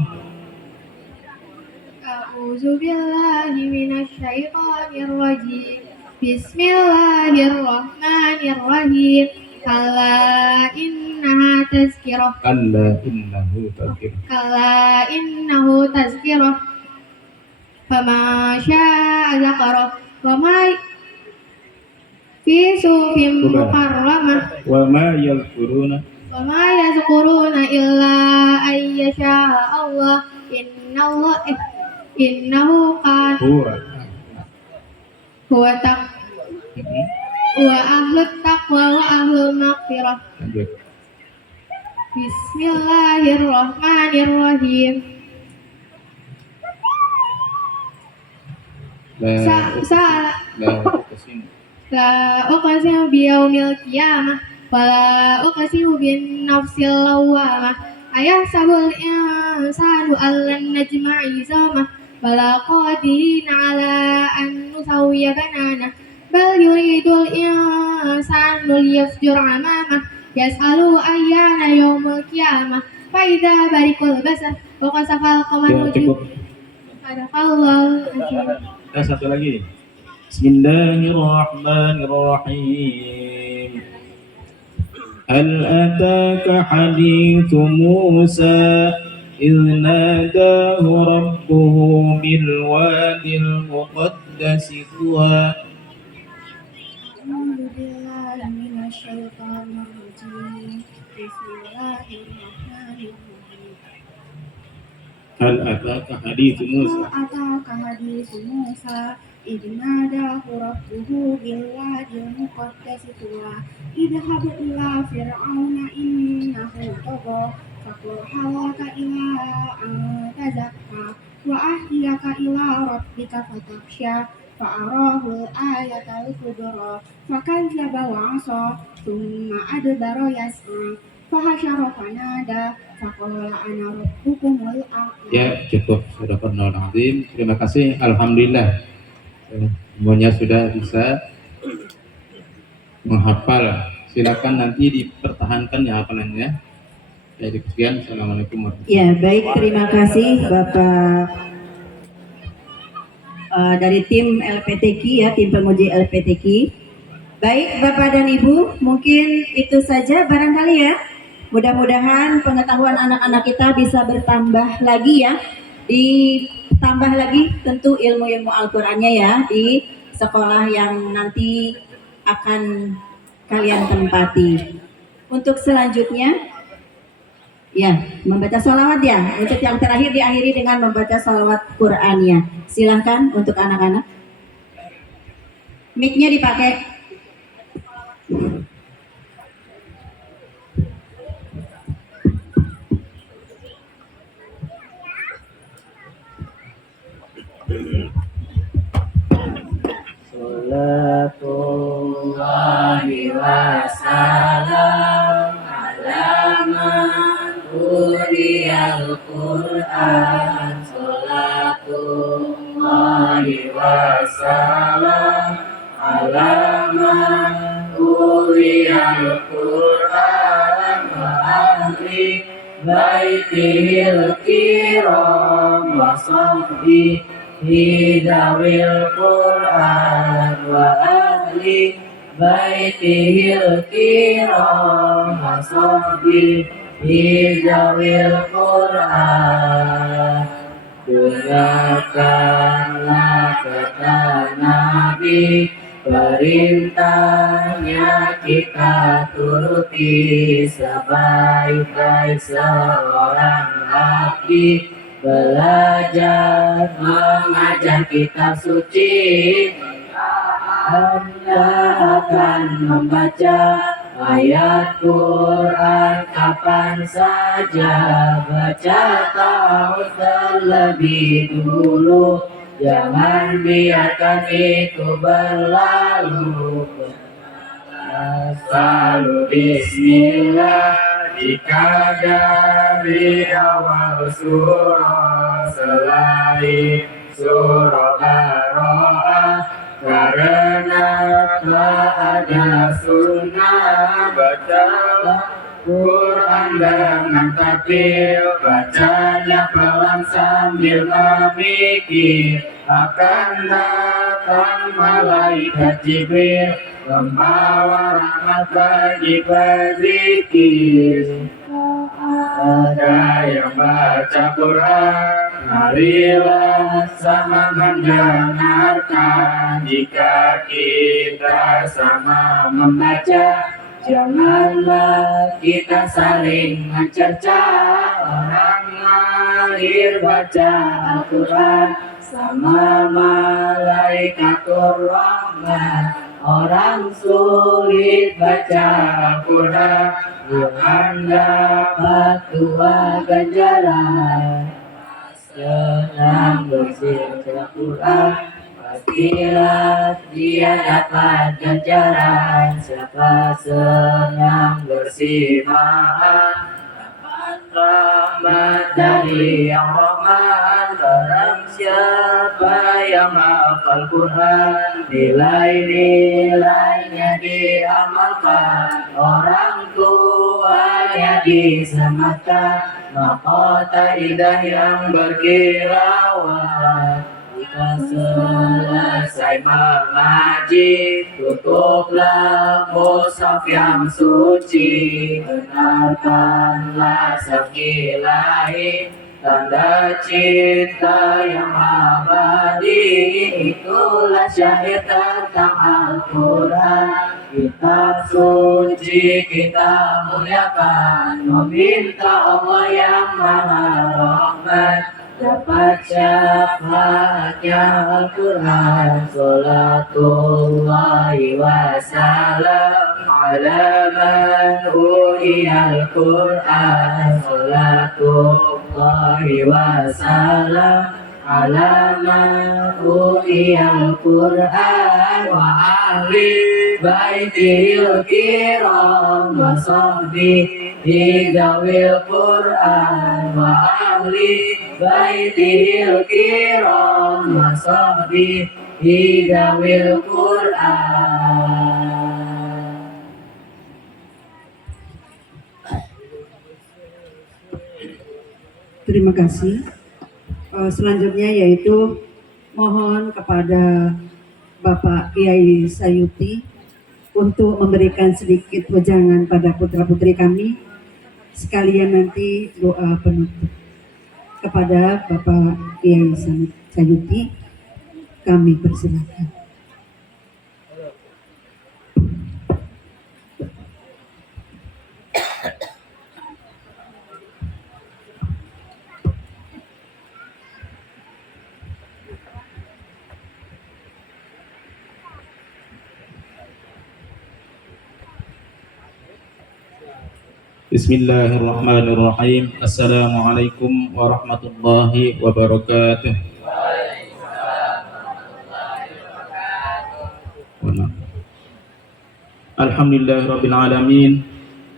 A'udzu billahi minasy syaithanir rajim. Bismillahirrahmanirrahim. Kalla innaha tazkirah. Kalla innahu tadhkirah. Kalla innahu tazkirah. Faman syaa'a dzakara. Wa ma fi suhufin mukarramah. Wa ma yadhkuruna. Wa ma yazkuruna illa an yasha Allah. Innahu kan huwa ahlut taqwa wa ahlul maghfirah. Bismillahirrahmanirrahim. La uqsimu biyaumil qiyamah wa la uqsimu bin nafsil lawwamah. Ayahsabul insanu allan najma'a 'izamah bala qadirina 'ala an nusawwiya bananah bal yuridul insanu liyafjura amamah yas'alu ayyana yaumul qiyamah fa idza barikul basar wa qasafal qamaru. Sadaqallahu azim. Satu lagi. Bismillahirrahmanirrahim. Hal ataka hadithu Musa إذ ناداه ربه بالوادي المقدس طوى. أعوذ بالله من الشيطان الرجيم. بسم الله الرحمن الرحيم. هل أتاك حديث موسى. أتاك حديث موسى إذ ناداه ربه بالوادي المقدس طوى اذهب إلى فرعون إنه طغى فقل هل لك إلى أن تزكى وأهديك إلى ربك فتخشى فأراه الآية الكبرى فكذب وعصى ثم أدبر يسعى فحشر فنادى فقال أنا ربكم الأعلى. Ya cukup, Sadaqallahul Azim. Terima kasih. Alhamdulillah semuanya sudah bisa menghafal. Silakan nanti dipertahankan ya hafalannya. Jadi sekian. Assalamualaikum warahmatullahi Ya baik, terima kasih Bapak dari tim LPTQ ya, tim penguji LPTQ. Baik Bapak dan Ibu, mungkin itu saja barangkali ya. Mudah-mudahan pengetahuan anak-anak kita bisa bertambah lagi ya. Ditambah lagi tentu ilmu-ilmu Al-Qur'annya ya di sekolah yang nanti akan kalian tempati. Untuk selanjutnya ya, membaca sholawat ya. Untuk yang terakhir diakhiri dengan membaca sholawat Qur'annya. Silahkan untuk anak-anak. Mic-nya dipakai. Salatullahi wassalam ala man uriyal Qur'an. Salatullahi wassalam ala man uriyal Qur'an wa ahli baitihil kiram wa sahbihi dawil Qur'an wa ahli baitihil kiram wa sahbihi dawil Qur'an. Dengarkanlah kata Nabi, perintahnya kita turuti, sebaik-baik seorang abdi belajar mengajar kitab suci. Anda akan membaca ayat Quran kapan saja, baca tahu terlebih dulu, jangan biarkan itu berlalu. Selalu bismillah jika dari awal surah, selain surah Baro'ah, karena tak ada sunnah. Bacalah Quran dengan tartil, bacanya pelan sambil memikir, akan datang malaikat Jibril membawa rahmat bagi berzikir. Ada yang baca Quran, marilah sama mendengarkan. Jika kita sama membaca, janganlah kita saling mencerca. Orang lahir baca Al-Quran sama malaikatur rahmat. Orang sulit baca Al-Quran akan dapat dua ganjaran. Senang bersiar Al-Quran, pastilah dia dapat ganjaran. Siapa senang bersimaan, rahmat dari Yang Rahman. Barang siapa yang hafal Quran, nilai-nilainya diamalkan, orang tuanya diselamatkan, mahkota indah yang berkilauan. Jika selesai mengaji, tutuplah mushaf yang suci, dengarkanlah sekilas tanda cinta yang abadi. Itulah syair tentang Al-Quran, kitab suci kita muliakan, meminta Allah yang maha rahmat dapat syafaatnya Al-Quran. Salatullahi wassalam ala man uhiyal Quran. Salatullahi wassalam ala man uhiyal Quran wa ahli baitihil kiram wa sahbihi dawil Quran wa ahli baitihil kiram wa sahbihi dawil Quran. Terima kasih. Selanjutnya yaitu mohon kepada Bapak Kiai Sayuti untuk memberikan sedikit wejangan pada putra-putri kami, sekalian nanti doa penutup. Kepada Bapak Kiai Sayuti kami persilakan. Bismillahirrahmanirrahim. Assalamualaikum warahmatullahi wabarakatuh. Alhamdulillahirabbil alamin.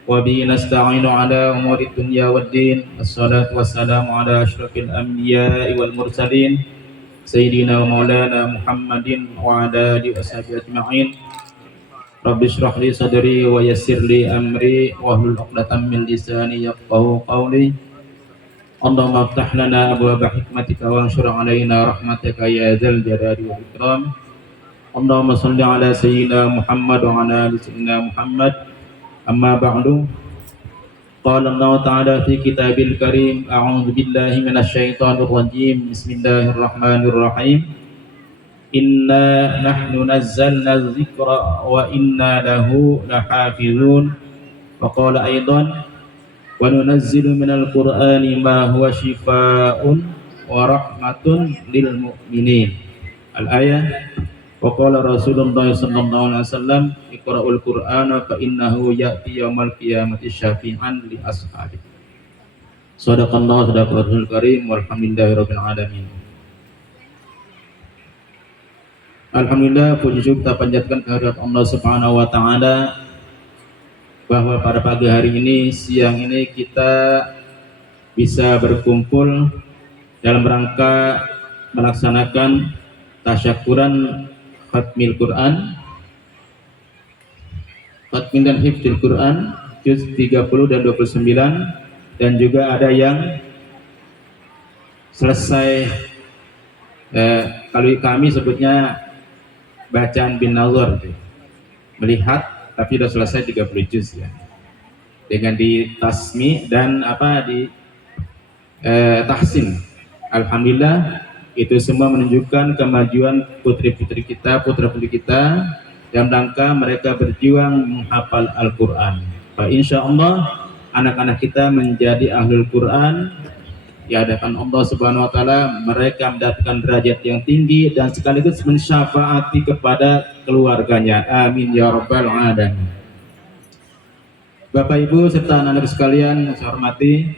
Wa bihi nasta'inu ala umuri dunya waddin. Wassalatu wassalamu ala asyrafil anbiya'i wal mursalin sayyidina wa maulana Muhammadin wa ala alihi washabihi ajma'in. Rabbi shrah li sadri wa yassir li amri wa hlul 'uqdatam min lisani yafqahu qawli. Allahumma iftah lana abwaaba hikmatika wa anshur 'alaina rahmataka ya dzal jalali wal ikram. Allahumma shalli ala sayyidina Muhammad wa ala ali sayyidina Muhammad. Amma ba'du. Qala Allah Ta'ala fi kitabil karim, a'udzu billahi minasy syaithanir rajim. Bismillahirrahmanirrahim. Inna nahnu nazzalna dzikra wa inna lahu lahafizun. Wa qala aidan wa nunazzilu minal qur'ani ma huwa shifaa'un wa rahmatun lil mu'minin. Al-ayah. Wa qala Rasulullah sallallahu alaihi wasallam, iqra'ul qur'ana fa innahu ya'ti yaumal qiyamati syafi'an li ashabi. Shadaqallahu sadaqahul karim walhamdulillahirabbil alamin. Alhamdulillah, puji syukur kita panjatkan kehadirat Allah Subhanahu wa taala bahwa pada pagi hari ini, siang ini kita bisa berkumpul dalam rangka melaksanakan tasyakuran khatmil Quran, khatmil dan hifdzil Quran juz 30 dan 29, dan juga ada yang selesai kalau kami sebutnya bacaan bin nazar, melihat tapi sudah selesai 30 juz ya, dengan ditasmi dan di tahsin. Alhamdulillah, itu semua menunjukkan kemajuan putri-putri kita, putra-putri kita dalam rangka mereka berjuang menghafal Al-Quran. Insya Allah anak-anak kita menjadi ahlul Quran di hadapan Allah Subhanahu Wa Taala. Mereka mendapatkan derajat yang tinggi dan sekaligus mensyafaati kepada keluarganya. Amin ya rabbal alamin. Bapak Ibu serta anak-anak sekalian saya hormati,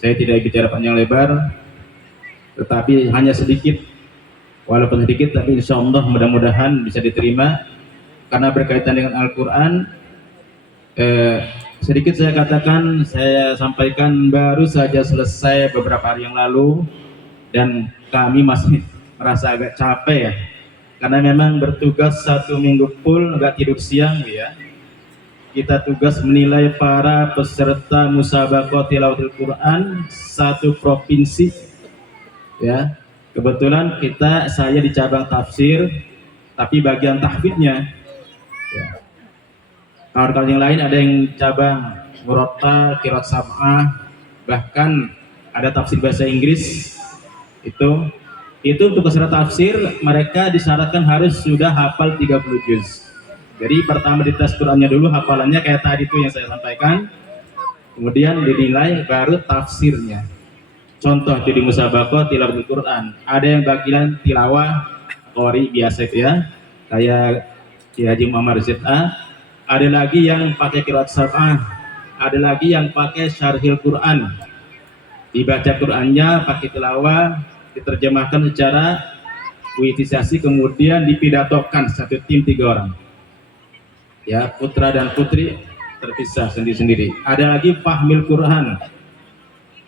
saya tidak bicara panjang lebar, tetapi hanya sedikit, walaupun sedikit tapi insya Allah mudah-mudahan bisa diterima karena berkaitan dengan Al-Quran. Sedikit saya katakan, saya sampaikan baru saja selesai beberapa hari yang lalu dan kami masih merasa agak capek ya, karena memang bertugas 1 minggu full nggak tidur siang ya. Kita tugas menilai para peserta musabaqah tilawatil Quran satu provinsi ya. Kebetulan saya di cabang tafsir, tapi bagian tahfidnya ya. Kawan-kawan yang lain ada yang cabang murattal, qiraat sab'ah, bahkan ada tafsir bahasa Inggris. Itu untuk peserta tafsir mereka disyaratkan harus sudah hafal 30 juz. Jadi pertama dites Qur'annya dulu, hafalannya kayak tadi itu yang saya sampaikan, kemudian dinilai baru tafsirnya. Contoh di musabaqah tilawatul Quran, ada yang bagian tilawah qori biasa itu ya, kayak Ki Haji Muhammad ZA. Ada lagi yang pakai qiraat sab'ah, ada lagi yang pakai syarhil Quran, dibaca Qurannya pakai tilawah, diterjemahkan secara puitisasi, kemudian dipidatokan satu tim 3 orang ya, putra dan putri terpisah sendiri-sendiri. Ada lagi fahmil Quran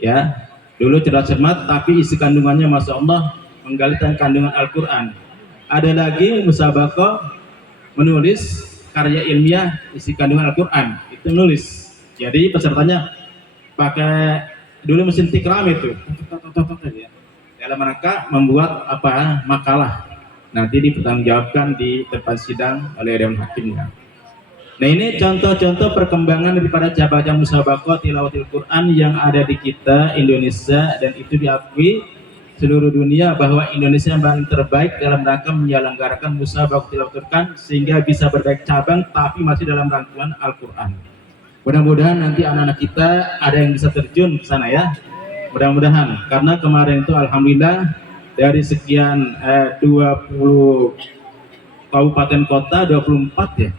ya, dulu cermat tapi isi kandungannya Masya Allah menggali kandungan Al-Quran. Ada lagi musabaqah menulis karya ilmiah isi kandungan Al-Quran, itu nulis. Jadi pesertanya pakai dulu mesin tikram itu dalam rangka membuat makalah, nanti dipertanggungjawabkan di tempat sidang oleh dewan hakimnya. Nah, ini contoh-contoh perkembangan daripada cabang musabaqah tilawatil Quran yang ada di kita Indonesia, dan itu diakui seluruh dunia bahwa Indonesia yang paling terbaik dalam rangka menyelenggarakan musabaqah tilawatil Quran, sehingga bisa berbaik cabang tapi masih dalam rangkuman Al-Quran. Mudah-mudahan nanti anak-anak kita ada yang bisa terjun ke sana ya. Mudah-mudahan, karena kemarin itu alhamdulillah dari sekian 20 kabupaten kota, 24 ya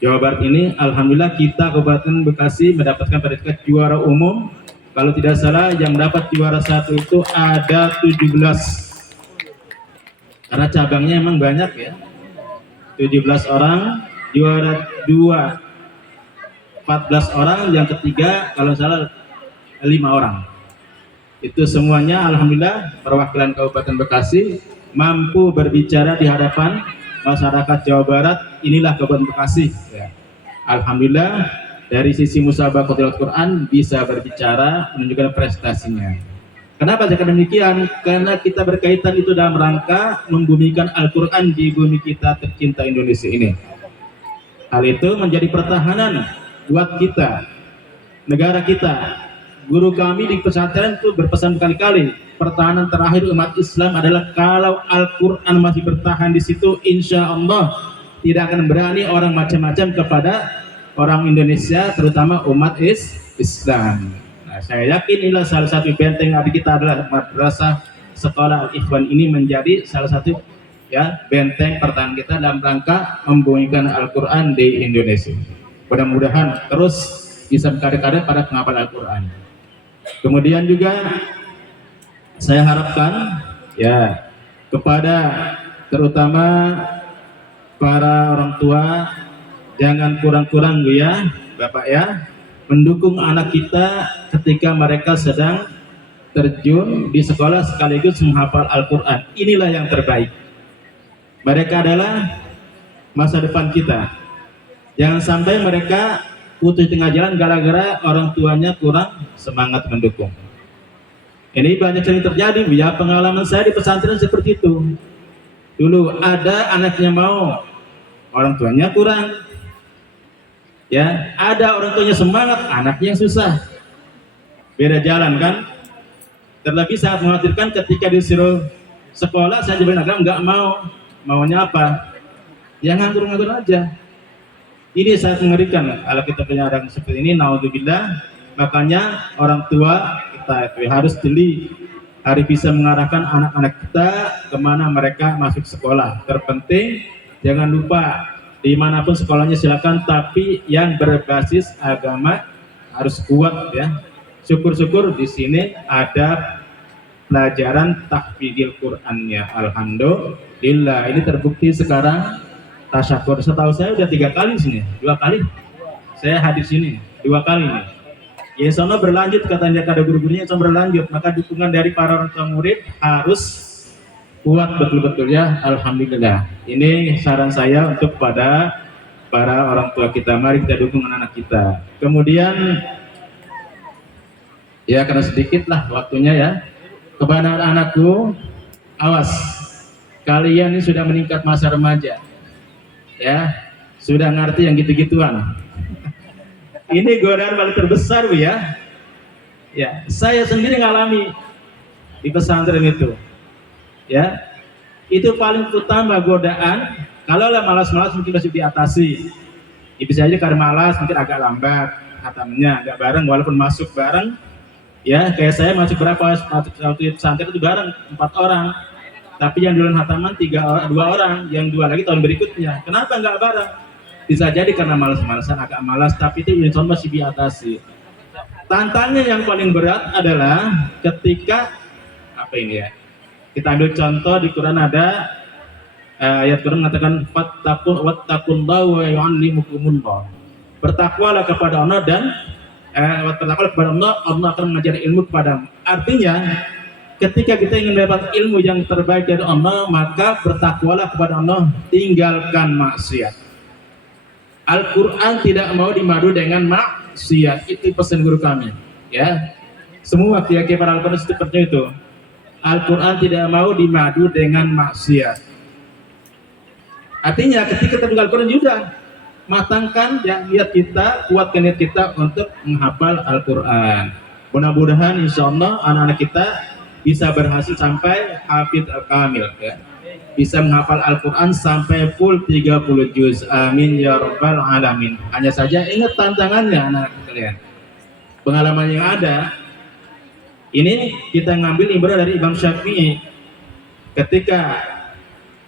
Jawa Barat ini, alhamdulillah kita Kabupaten Bekasi mendapatkan predikat juara umum. Kalau tidak salah yang dapat juara 1 itu ada 17. Karena cabangnya emang banyak ya. 17 orang juara 2 14 orang, yang ketiga kalau salah 5 orang. Itu semuanya alhamdulillah perwakilan Kabupaten Bekasi mampu berbicara di hadapan masyarakat Jawa Barat. Inilah Kabupaten Bekasi ya. Alhamdulillah dari sisi musabaqah tilawatil Quran bisa berbicara, menunjukkan prestasinya. Kenapa saya katakan demikian? Karena kita berkaitan itu dalam rangka membumikan Al-Quran di bumi kita tercinta Indonesia ini. Hal itu menjadi pertahanan buat kita, negara kita. Guru kami di pesantren itu berpesan berkali-kali, pertahanan terakhir umat Islam adalah kalau Al-Quran masih bertahan di situ, insya Allah tidak akan berani orang macam-macam kepada orang Indonesia, terutama umat Islam. Nah, saya yakin inilah salah satu benteng adik kita adalah madrasah sekolah Al-Ikhwan ini menjadi salah satu ya benteng pertahanan kita dalam rangka membumikan Al-Quran di Indonesia. Mudah-mudahan terus bisa berkarya-karya pada penghafal Al-Quran. Kemudian juga saya harapkan ya kepada terutama para orang tua, jangan kurang-kurang ya Bapak ya, mendukung anak kita ketika mereka sedang terjun di sekolah sekaligus menghafal Al-Quran. Inilah yang terbaik. Mereka adalah masa depan kita. Jangan sampai mereka putus di tengah jalan gara-gara orang tuanya kurang semangat mendukung. Ini banyak sering terjadi, ya pengalaman saya di pesantren seperti itu. Dulu ada anaknya mau, orang tuanya kurang. Ya, ada orang tuanya semangat, anaknya yang susah. Beda jalan kan? Terlebih sangat mengkhawatirkan ketika disuruh sekolah, saya jawabin agama nggak mau. Maunya apa? Ya nganggur-nganggur aja. Ini sangat mengerikan kalau kita punya orang seperti ini, naudzubillah. Makanya orang tua kita harus jeli, harus bisa mengarahkan anak-anak kita kemana mereka masuk sekolah. Terpenting jangan lupa dimanapun sekolahnya silakan, tapi yang berbasis agama harus kuat ya. Syukur-syukur di sini ada pelajaran tahfidzil Qur'annya. Alhamdulillah ini terbukti sekarang. Tasyakur, setahu saya udah 3 kali sini, 2 kali saya hadir sini, 2 kali nih. Ya insya Allah berlanjut, katanya ada guru-gurunya insya Allah berlanjut. Maka dukungan dari para orang tua murid harus kuat betul-betul ya. Alhamdulillah. Ini saran saya untuk pada para orang tua kita, mari kita dukung anak kita. Kemudian ya karena sedikit lah waktunya ya, kepada anak-anakku, awas, kalian ini sudah meningkat masa remaja ya, sudah ngerti yang gitu-gituan. Ini godaan paling terbesar Bu ya. Ya, saya sendiri ngalami di pesantren itu. Ya, itu paling utama godaan. Kalau lah malas-malas mungkin masih diatasi. Ya, bisa aja karena malas mungkin agak lambat hatamnya, agak bareng walaupun masuk bareng. Ya, kayak saya masuk berapa waktu pesantren itu bareng 4 orang. Tapi yang duluan hataman 2 orang, yang 2 lagi tahun berikutnya. Kenapa nggak bareng? Bisa jadi karena malas-malasan, agak malas, tapi itu insya Allah masih diatasi. Tantangan yang paling berat adalah ketika apa ini ya? Kita ambil contoh di Quran ada ayat Quran mengatakan wattaqullaha wa yu'allimukumullah. Bertakwalah kepada Allah dan bertakwalah kepada Allah, Allah akan mengajar ilmu kepadamu. Artinya ketika kita ingin mendapat ilmu yang terbaik dari Allah, maka bertakwalah kepada Allah, tinggalkan maksiat. Al-Quran tidak mau dimadu dengan maksiat, itu pesan guru kami. Ya, semua kiai-kiai para Al-Quran seperti itu. Al-Quran tidak mau dimadu dengan maksiat. Artinya ketika kita mendengar Al-Quran sudah matangkan ya niat kita, kuatkan niat kita untuk menghafal Al-Quran. Mudah-mudahan insya Allah anak-anak kita bisa berhasil sampai hafidz al-kamil ya. Bisa menghafal Al-Quran sampai full 30 juz. Amin ya rabbal alamin. Hanya saja ingat tantangannya anak kalian. Pengalaman yang ada ini kita ngambil ibrah dari Imam Syafi'i ketika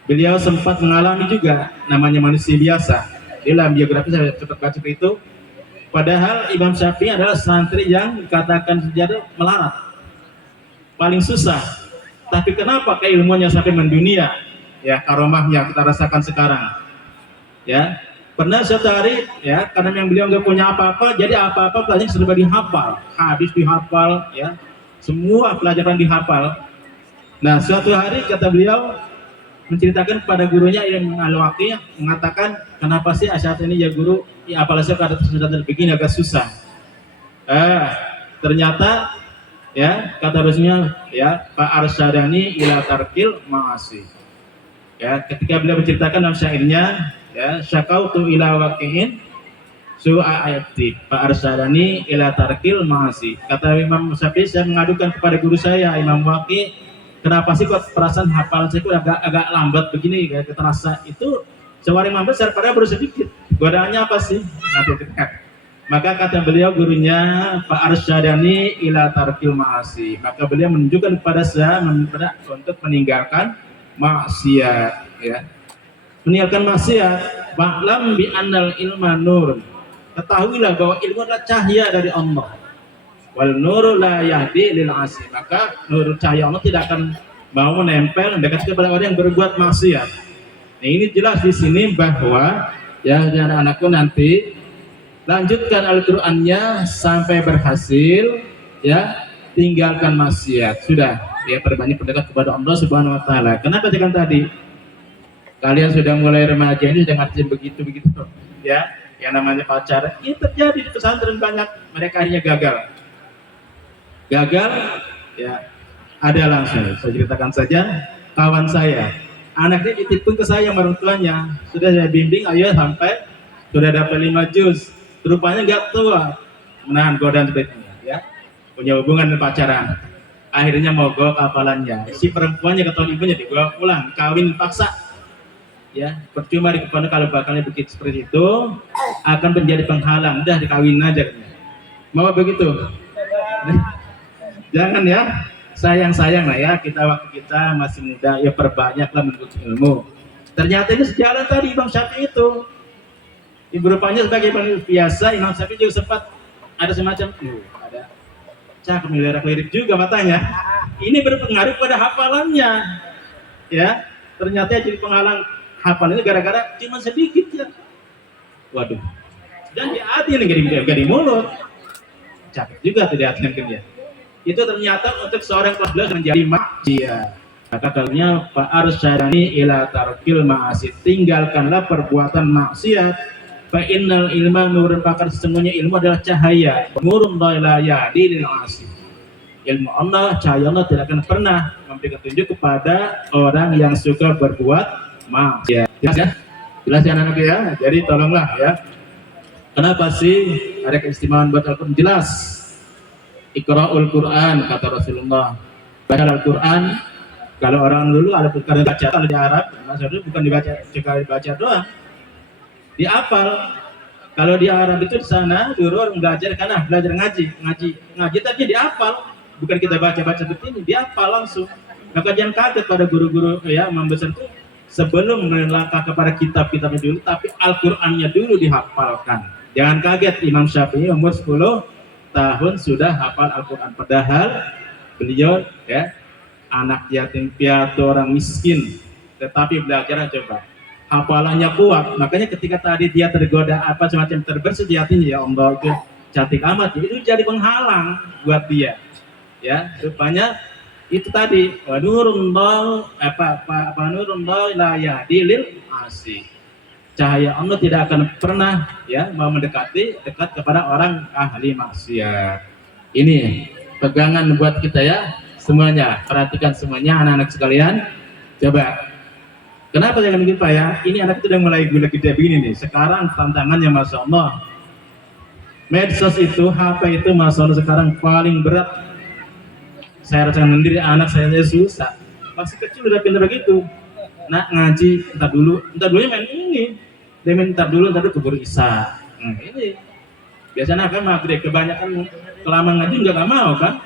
beliau sempat mengalami juga namanya manusia biasa. Di dalam biografi saya cepat baca itu, padahal Imam Syafi'i adalah santri yang dikatakan sejarah melarat, paling susah. Tapi kenapa keilmuannya sampai mendunia? Ya, karomahnya kita rasakan sekarang. Ya, Pernah suatu hari ya, karena yang beliau nggak punya apa-apa, jadi apa-apa pelajaran serba dihafal, habis dihafal ya, semua pelajaran dihafal. Nah suatu hari kata beliau menceritakan kepada gurunya yang Al-Waqi, mengatakan kenapa sih asyhadu ini ya guru, ya apalagi ada tersedat begini agak susah. Ternyata ya kata Rasulnya ya Pak Arsyadani ila tarkil ma'asi. Ya ketika beliau menceritakan dalam syairnya ya syakautu ila waqi'in su'a ayati Pak Arsyadani ila tarkil ma'asi. Kata Imam Syafi'i, saya mengadukan kepada guru saya Imam Waqi, kenapa sih kok perasaan hafalan saya kok agak lambat begini, kayak terasa itu sewari Imam besar padahal baru sedikit. Godaannya apa sih? Nanti dekat. Maka kata beliau gurunya Pak Arsyadani ila tarkil ma'asi. Maka beliau menunjukkan kepada saya untuk meninggalkan maksiat ya. Meninggalkan maksiat. Ba'lam bi annal ilma nur. Ketahuilah bahwa ilmu adalah cahaya dari Allah. Wal nuru la yahdi lil asi. Maka nur cahaya Allah tidak akan mau menempel mendekat kepada orang yang berbuat maksiat. Nah, ini jelas di sini bahwa ya anak-anakku nanti lanjutkan Al-Qur'annya sampai berhasil ya, tinggalkan maksiat. Sudah ya, perbanyak berdekat kepada Allah Subhanahu wa taala. Kenapa jangan tadi? Kalian sudah mulai remaja ini sudah ngerti begitu ya. Yang namanya pacaran, ini terjadi di pesantren banyak, mereka akhirnya gagal ya. Ada langsung, saya ceritakan saja, kawan saya, anaknya dititipkan ke saya orang tuanya, sudah saya bimbing, ayo sampai sudah dapat 5 juz, rupanya nggak tua, menahan godaan seperti ini ya, punya hubungan dan pacaran, akhirnya mogok hafalannya, si perempuannya ketahuan ibunya dibawa pulang, kawin paksa ya, percuma di kepada kalau bakalnya begitu seperti itu akan menjadi penghalang, udah dikawin aja, mau begitu? Jangan ya, sayang lah ya, kita waktu kita masih muda ya, perbanyaklah menuntut ilmu. Ternyata ini sejalan tadi Imam Syafi'i itu, ibu rupanya sebagai biasa Imam Syafi'i juga sempat ada semacam ada cakap melirik juga matanya. Ini berpengaruh pada hafalannya ya, ternyata jadi penghalang hafalannya gara-gara cuma sedikit ya. Waduh, dan di hati nggak di mulut, cakep juga tuh di hati dia. Itu ternyata untuk seorang pelajar menjadi maksiat. Maka katanya Pak Arsyadani ila tarkil ma'asi, tinggalkanlah perbuatan maksiat. Fa innal ilma nurun, pakar sesungguhnya ilmu adalah cahaya. Nurun la yahdi lil 'asi. Ilmu Allah, cahaya Allah tidak akan pernah memberikan petunjuk kepada orang yang suka berbuat maksiat. Jelas ya? Jelas ya anak-anak ya? Jadi tolonglah ya. Kenapa sih ada keistimewaan buat Al-Quran? Jelas. Iqra'ul Quran, kata Rasulullah. Baca Al-Quran. Kalau orang dulu ada bukan baca, kalau di Arab maksudnya bukan dibaca, juga dibaca doang, dihafal. Kalau di Arab itu di sana dulu orang belajar, karena belajar ngaji tapi dihafal, bukan kita baca seperti ini, dihafal langsung. Maka jangan kaget pada guru-guru ya membesar itu sebelum melangkah kepada kitab-kitabnya dulu, tapi Al-Qur'annya dulu dihafalkan. Jangan kaget Imam Syafi'i umur 10 tahun sudah hafal Al-Quran, padahal beliau ya anak yatim piatu, orang miskin, tetapi belajar coba hafalannya kuat. Makanya ketika tadi dia tergoda apa semacam terbersih di hatinya, ya Allah itu cantik amat, itu jadi penghalang buat dia ya. Rupanya itu tadi nurun la yahdi lil 'asi. Cahaya Allah tidak akan pernah ya mau dekat kepada orang ahli maksiat. Ini pegangan buat kita ya semuanya. Perhatikan semuanya anak-anak sekalian. Coba. Kenapa jangan begini Pak ya? Ini anak itu udah mulai gede begini nih. Sekarang tantangannya Masya Allah. Medsos itu, HP itu Masya Allah sekarang paling berat. Saya rasakan sendiri, anak saya susah. Masih kecil udah pintar begitu. Nah ngaji, entar dulunya main ini, dia minta dulu keburu Isya. Ini biasanya kan maghrib, kebanyakan kelamaan ngaji nggak mau kan,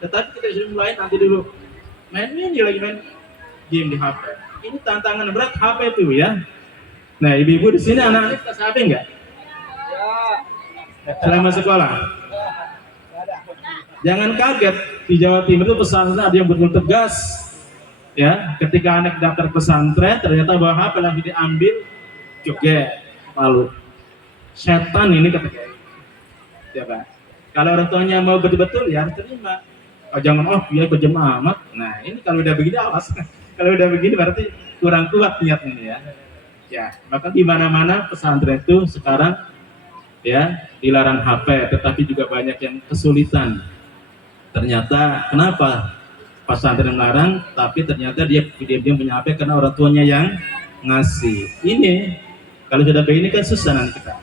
tetapi kita sudah mulai nanti dulu main ini lagi main game di HP. Ini tantangan berat HP itu ya. Nah ibu-ibu di sini anak-anak kita HP nggak? Selama sekolah. Jangan kaget di Jawa Timur itu pesantren ada yang betul tegas. Ya, ketika anak daftar pesantren ternyata bawa HP lagi diambil, joget. malu. Setan ini kata Kiai. Coba. Kalau orang tuanya mau betul-betul ya harus terima. Oh, jangan dia kejam amat. Nah ini kalau udah begini awas. Kalau udah begini berarti kurang kuat niatnya ini ya. Ya, maka di mana-mana pesantren itu sekarang ya dilarang HP, tetapi juga banyak yang kesulitan. Ternyata kenapa pesantren larang, tapi ternyata dia diam-diam punya HP karena orang tuanya yang ngasih. Ini kalau sudah begini kan susah nanti kita.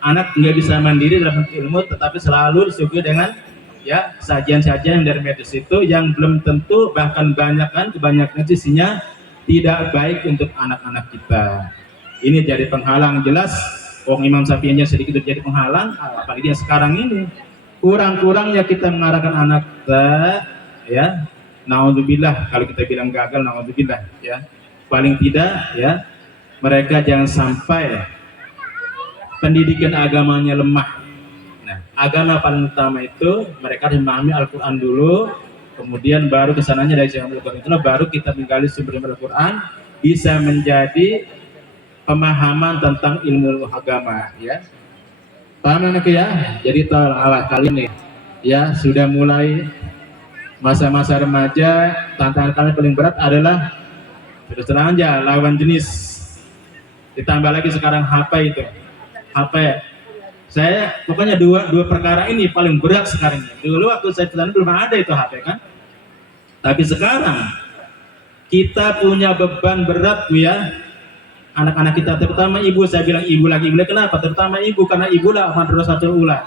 Anak nggak bisa mandiri dalam ilmu, tetapi selalu disuguhi dengan ya sajian-sajian dari medis itu yang belum tentu, bahkan kebanyakan isinya tidak baik untuk anak-anak kita. Ini jadi penghalang jelas. Wong Imam Syafi'inya sedikit jadi penghalang, apalagi yang sekarang ini. Kurang-kurangnya kita mengarahkan anak kita, ya. Naudzubillah, kalau kita bilang gagal, naudzubillah, ya. Paling tidak, ya, mereka jangan sampai pendidikan agamanya lemah. Nah, agama paling utama itu mereka harus memahami Al-Quran dulu, kemudian baru kesananya dari jalan Al-Quran itulah baru kita menggali sumber Al-Quran, bisa menjadi pemahaman tentang ilmu agama, ya. Paham anak ya? Jadi ala kali ini ya sudah mulai masa-masa remaja, tantangan kalian paling berat adalah terus terang aja lawan jenis. Ditambah lagi sekarang HP itu. HP. Saya pokoknya dua perkara ini paling berat sekarang. Dulu waktu saya jalan belum ada itu HP kan. Tapi sekarang kita punya beban berat Bu ya. Anak-anak kita, terutama ibu, saya bilang ibu lagi, kenapa? Terutama ibu, karena ibulah madrasatul ula.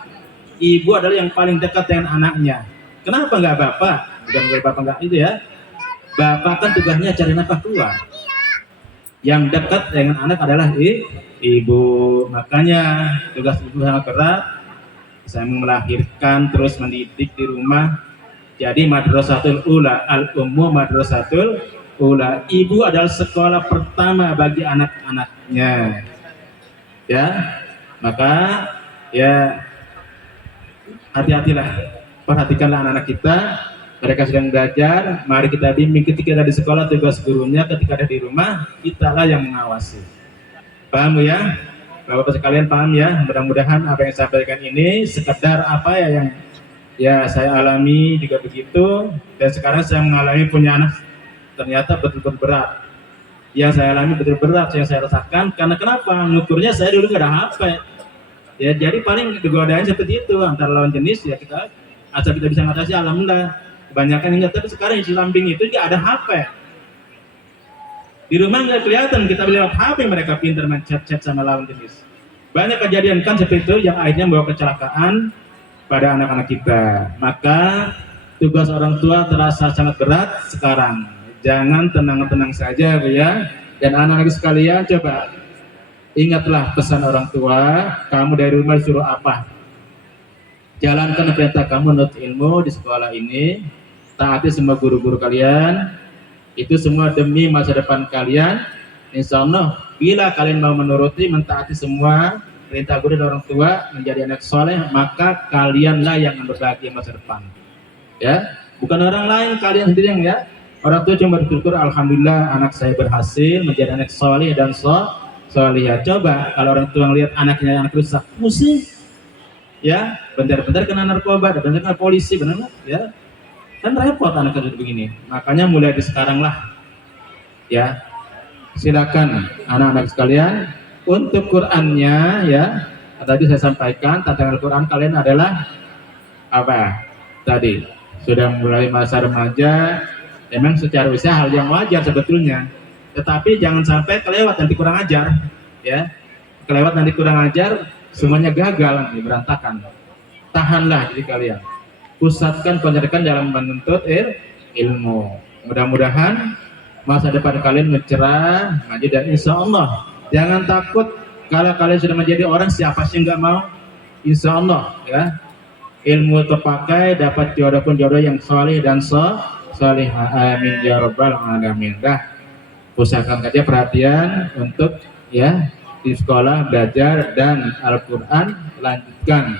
Ibu adalah yang paling dekat dengan anaknya. Kenapa nggak bapak? Bukan bapak nggak itu ya. Bapak kan tugasnya cari nafkah keluar. Yang dekat dengan anak adalah ibu. Makanya tugas ibu sangat berat. Saya melahirkan, terus mendidik di rumah. Jadi madrasatul ula, al-ummu madrasatul ula. Ibu adalah sekolah pertama bagi anak-anaknya, ya. Maka ya hati-hatilah, perhatikanlah anak-anak kita. Mereka sedang belajar, mari kita bimbing. Ketika ada di sekolah tugas gurunya, ketika ada di rumah kitalah yang mengawasi. Paham ya Bapak-bapak sekalian, paham ya? Mudah-mudahan apa yang saya sampaikan ini sekedar apa ya yang ya saya alami juga begitu, dan sekarang saya mengalami punya anak ternyata betul-betul berat. Yang saya alami betul berat, yang saya rasakan. Karena kenapa? Ngukurnya saya dulu nggak ada HP. Ya, jadi paling godaan seperti itu antara lawan jenis ya kita asal kita bisa mengatasi, alhamdulillah. Kebanyakan enggak, tapi sekarang di samping itu juga ada HP. Di rumah nggak kelihatan, kita lewat HP mereka pintar menchat-chat sama lawan jenis. Banyak kejadian kan seperti itu yang akhirnya membawa kecelakaan pada anak-anak kita. Maka tugas orang tua terasa sangat berat sekarang. Jangan tenang-tenang saja Bu ya. Dan anak-anak sekalian, coba ingatlah pesan orang tua. Kamu dari rumah disuruh apa? Jalankan perintah kamu menurut ilmu di sekolah ini. Taati semua guru-guru kalian. Itu semua demi masa depan kalian. Insya Allah bila kalian mau menuruti, mentaati semua perintah guru dan orang tua, menjadi anak soleh, maka kalianlah yang berbahagia masa depan. Ya, bukan orang lain, kalian sendiri yang ya. Orang tua cuma bersyukur, alhamdulillah anak saya berhasil menjadi anak soleh dan solihah. Coba kalau orang tua ngelihat anaknya yang rusak, pusing, ya, bentar-bentar kena narkoba, bentar kena polisi, benar nggak? Ya, kan repot anak kerja begini. Makanya mulai dari sekarang lah, ya, silakan anak-anak sekalian untuk Qur'annya ya. Tadi saya sampaikan tantangan Quran kalian adalah apa? Tadi sudah mulai masa remaja. Memang secara usia hal yang wajar sebetulnya, tetapi jangan sampai kelewat nanti kurang ajar, ya. Kelewat nanti kurang ajar, semuanya gagal nanti berantakan. Tahanlah diri kalian, pusatkan pendidikan dalam menuntut ilmu. Mudah-mudahan masa depan kalian mencerah, maju, dan insya Allah jangan takut kalau kalian sudah menjadi orang, siapa sih nggak mau? Insya Allah ya, ilmu terpakai, dapat jodoh pun jodoh yang soleh dan solihah, amin ya rabbal alamin. Dah, usahakan saja perhatian untuk ya di sekolah belajar dan Al-Quran lanjutkan.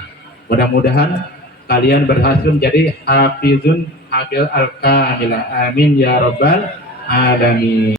Mudah-mudahan kalian berhasil menjadi hafizun hafil al-kamilah, amin ya rabbal alamin.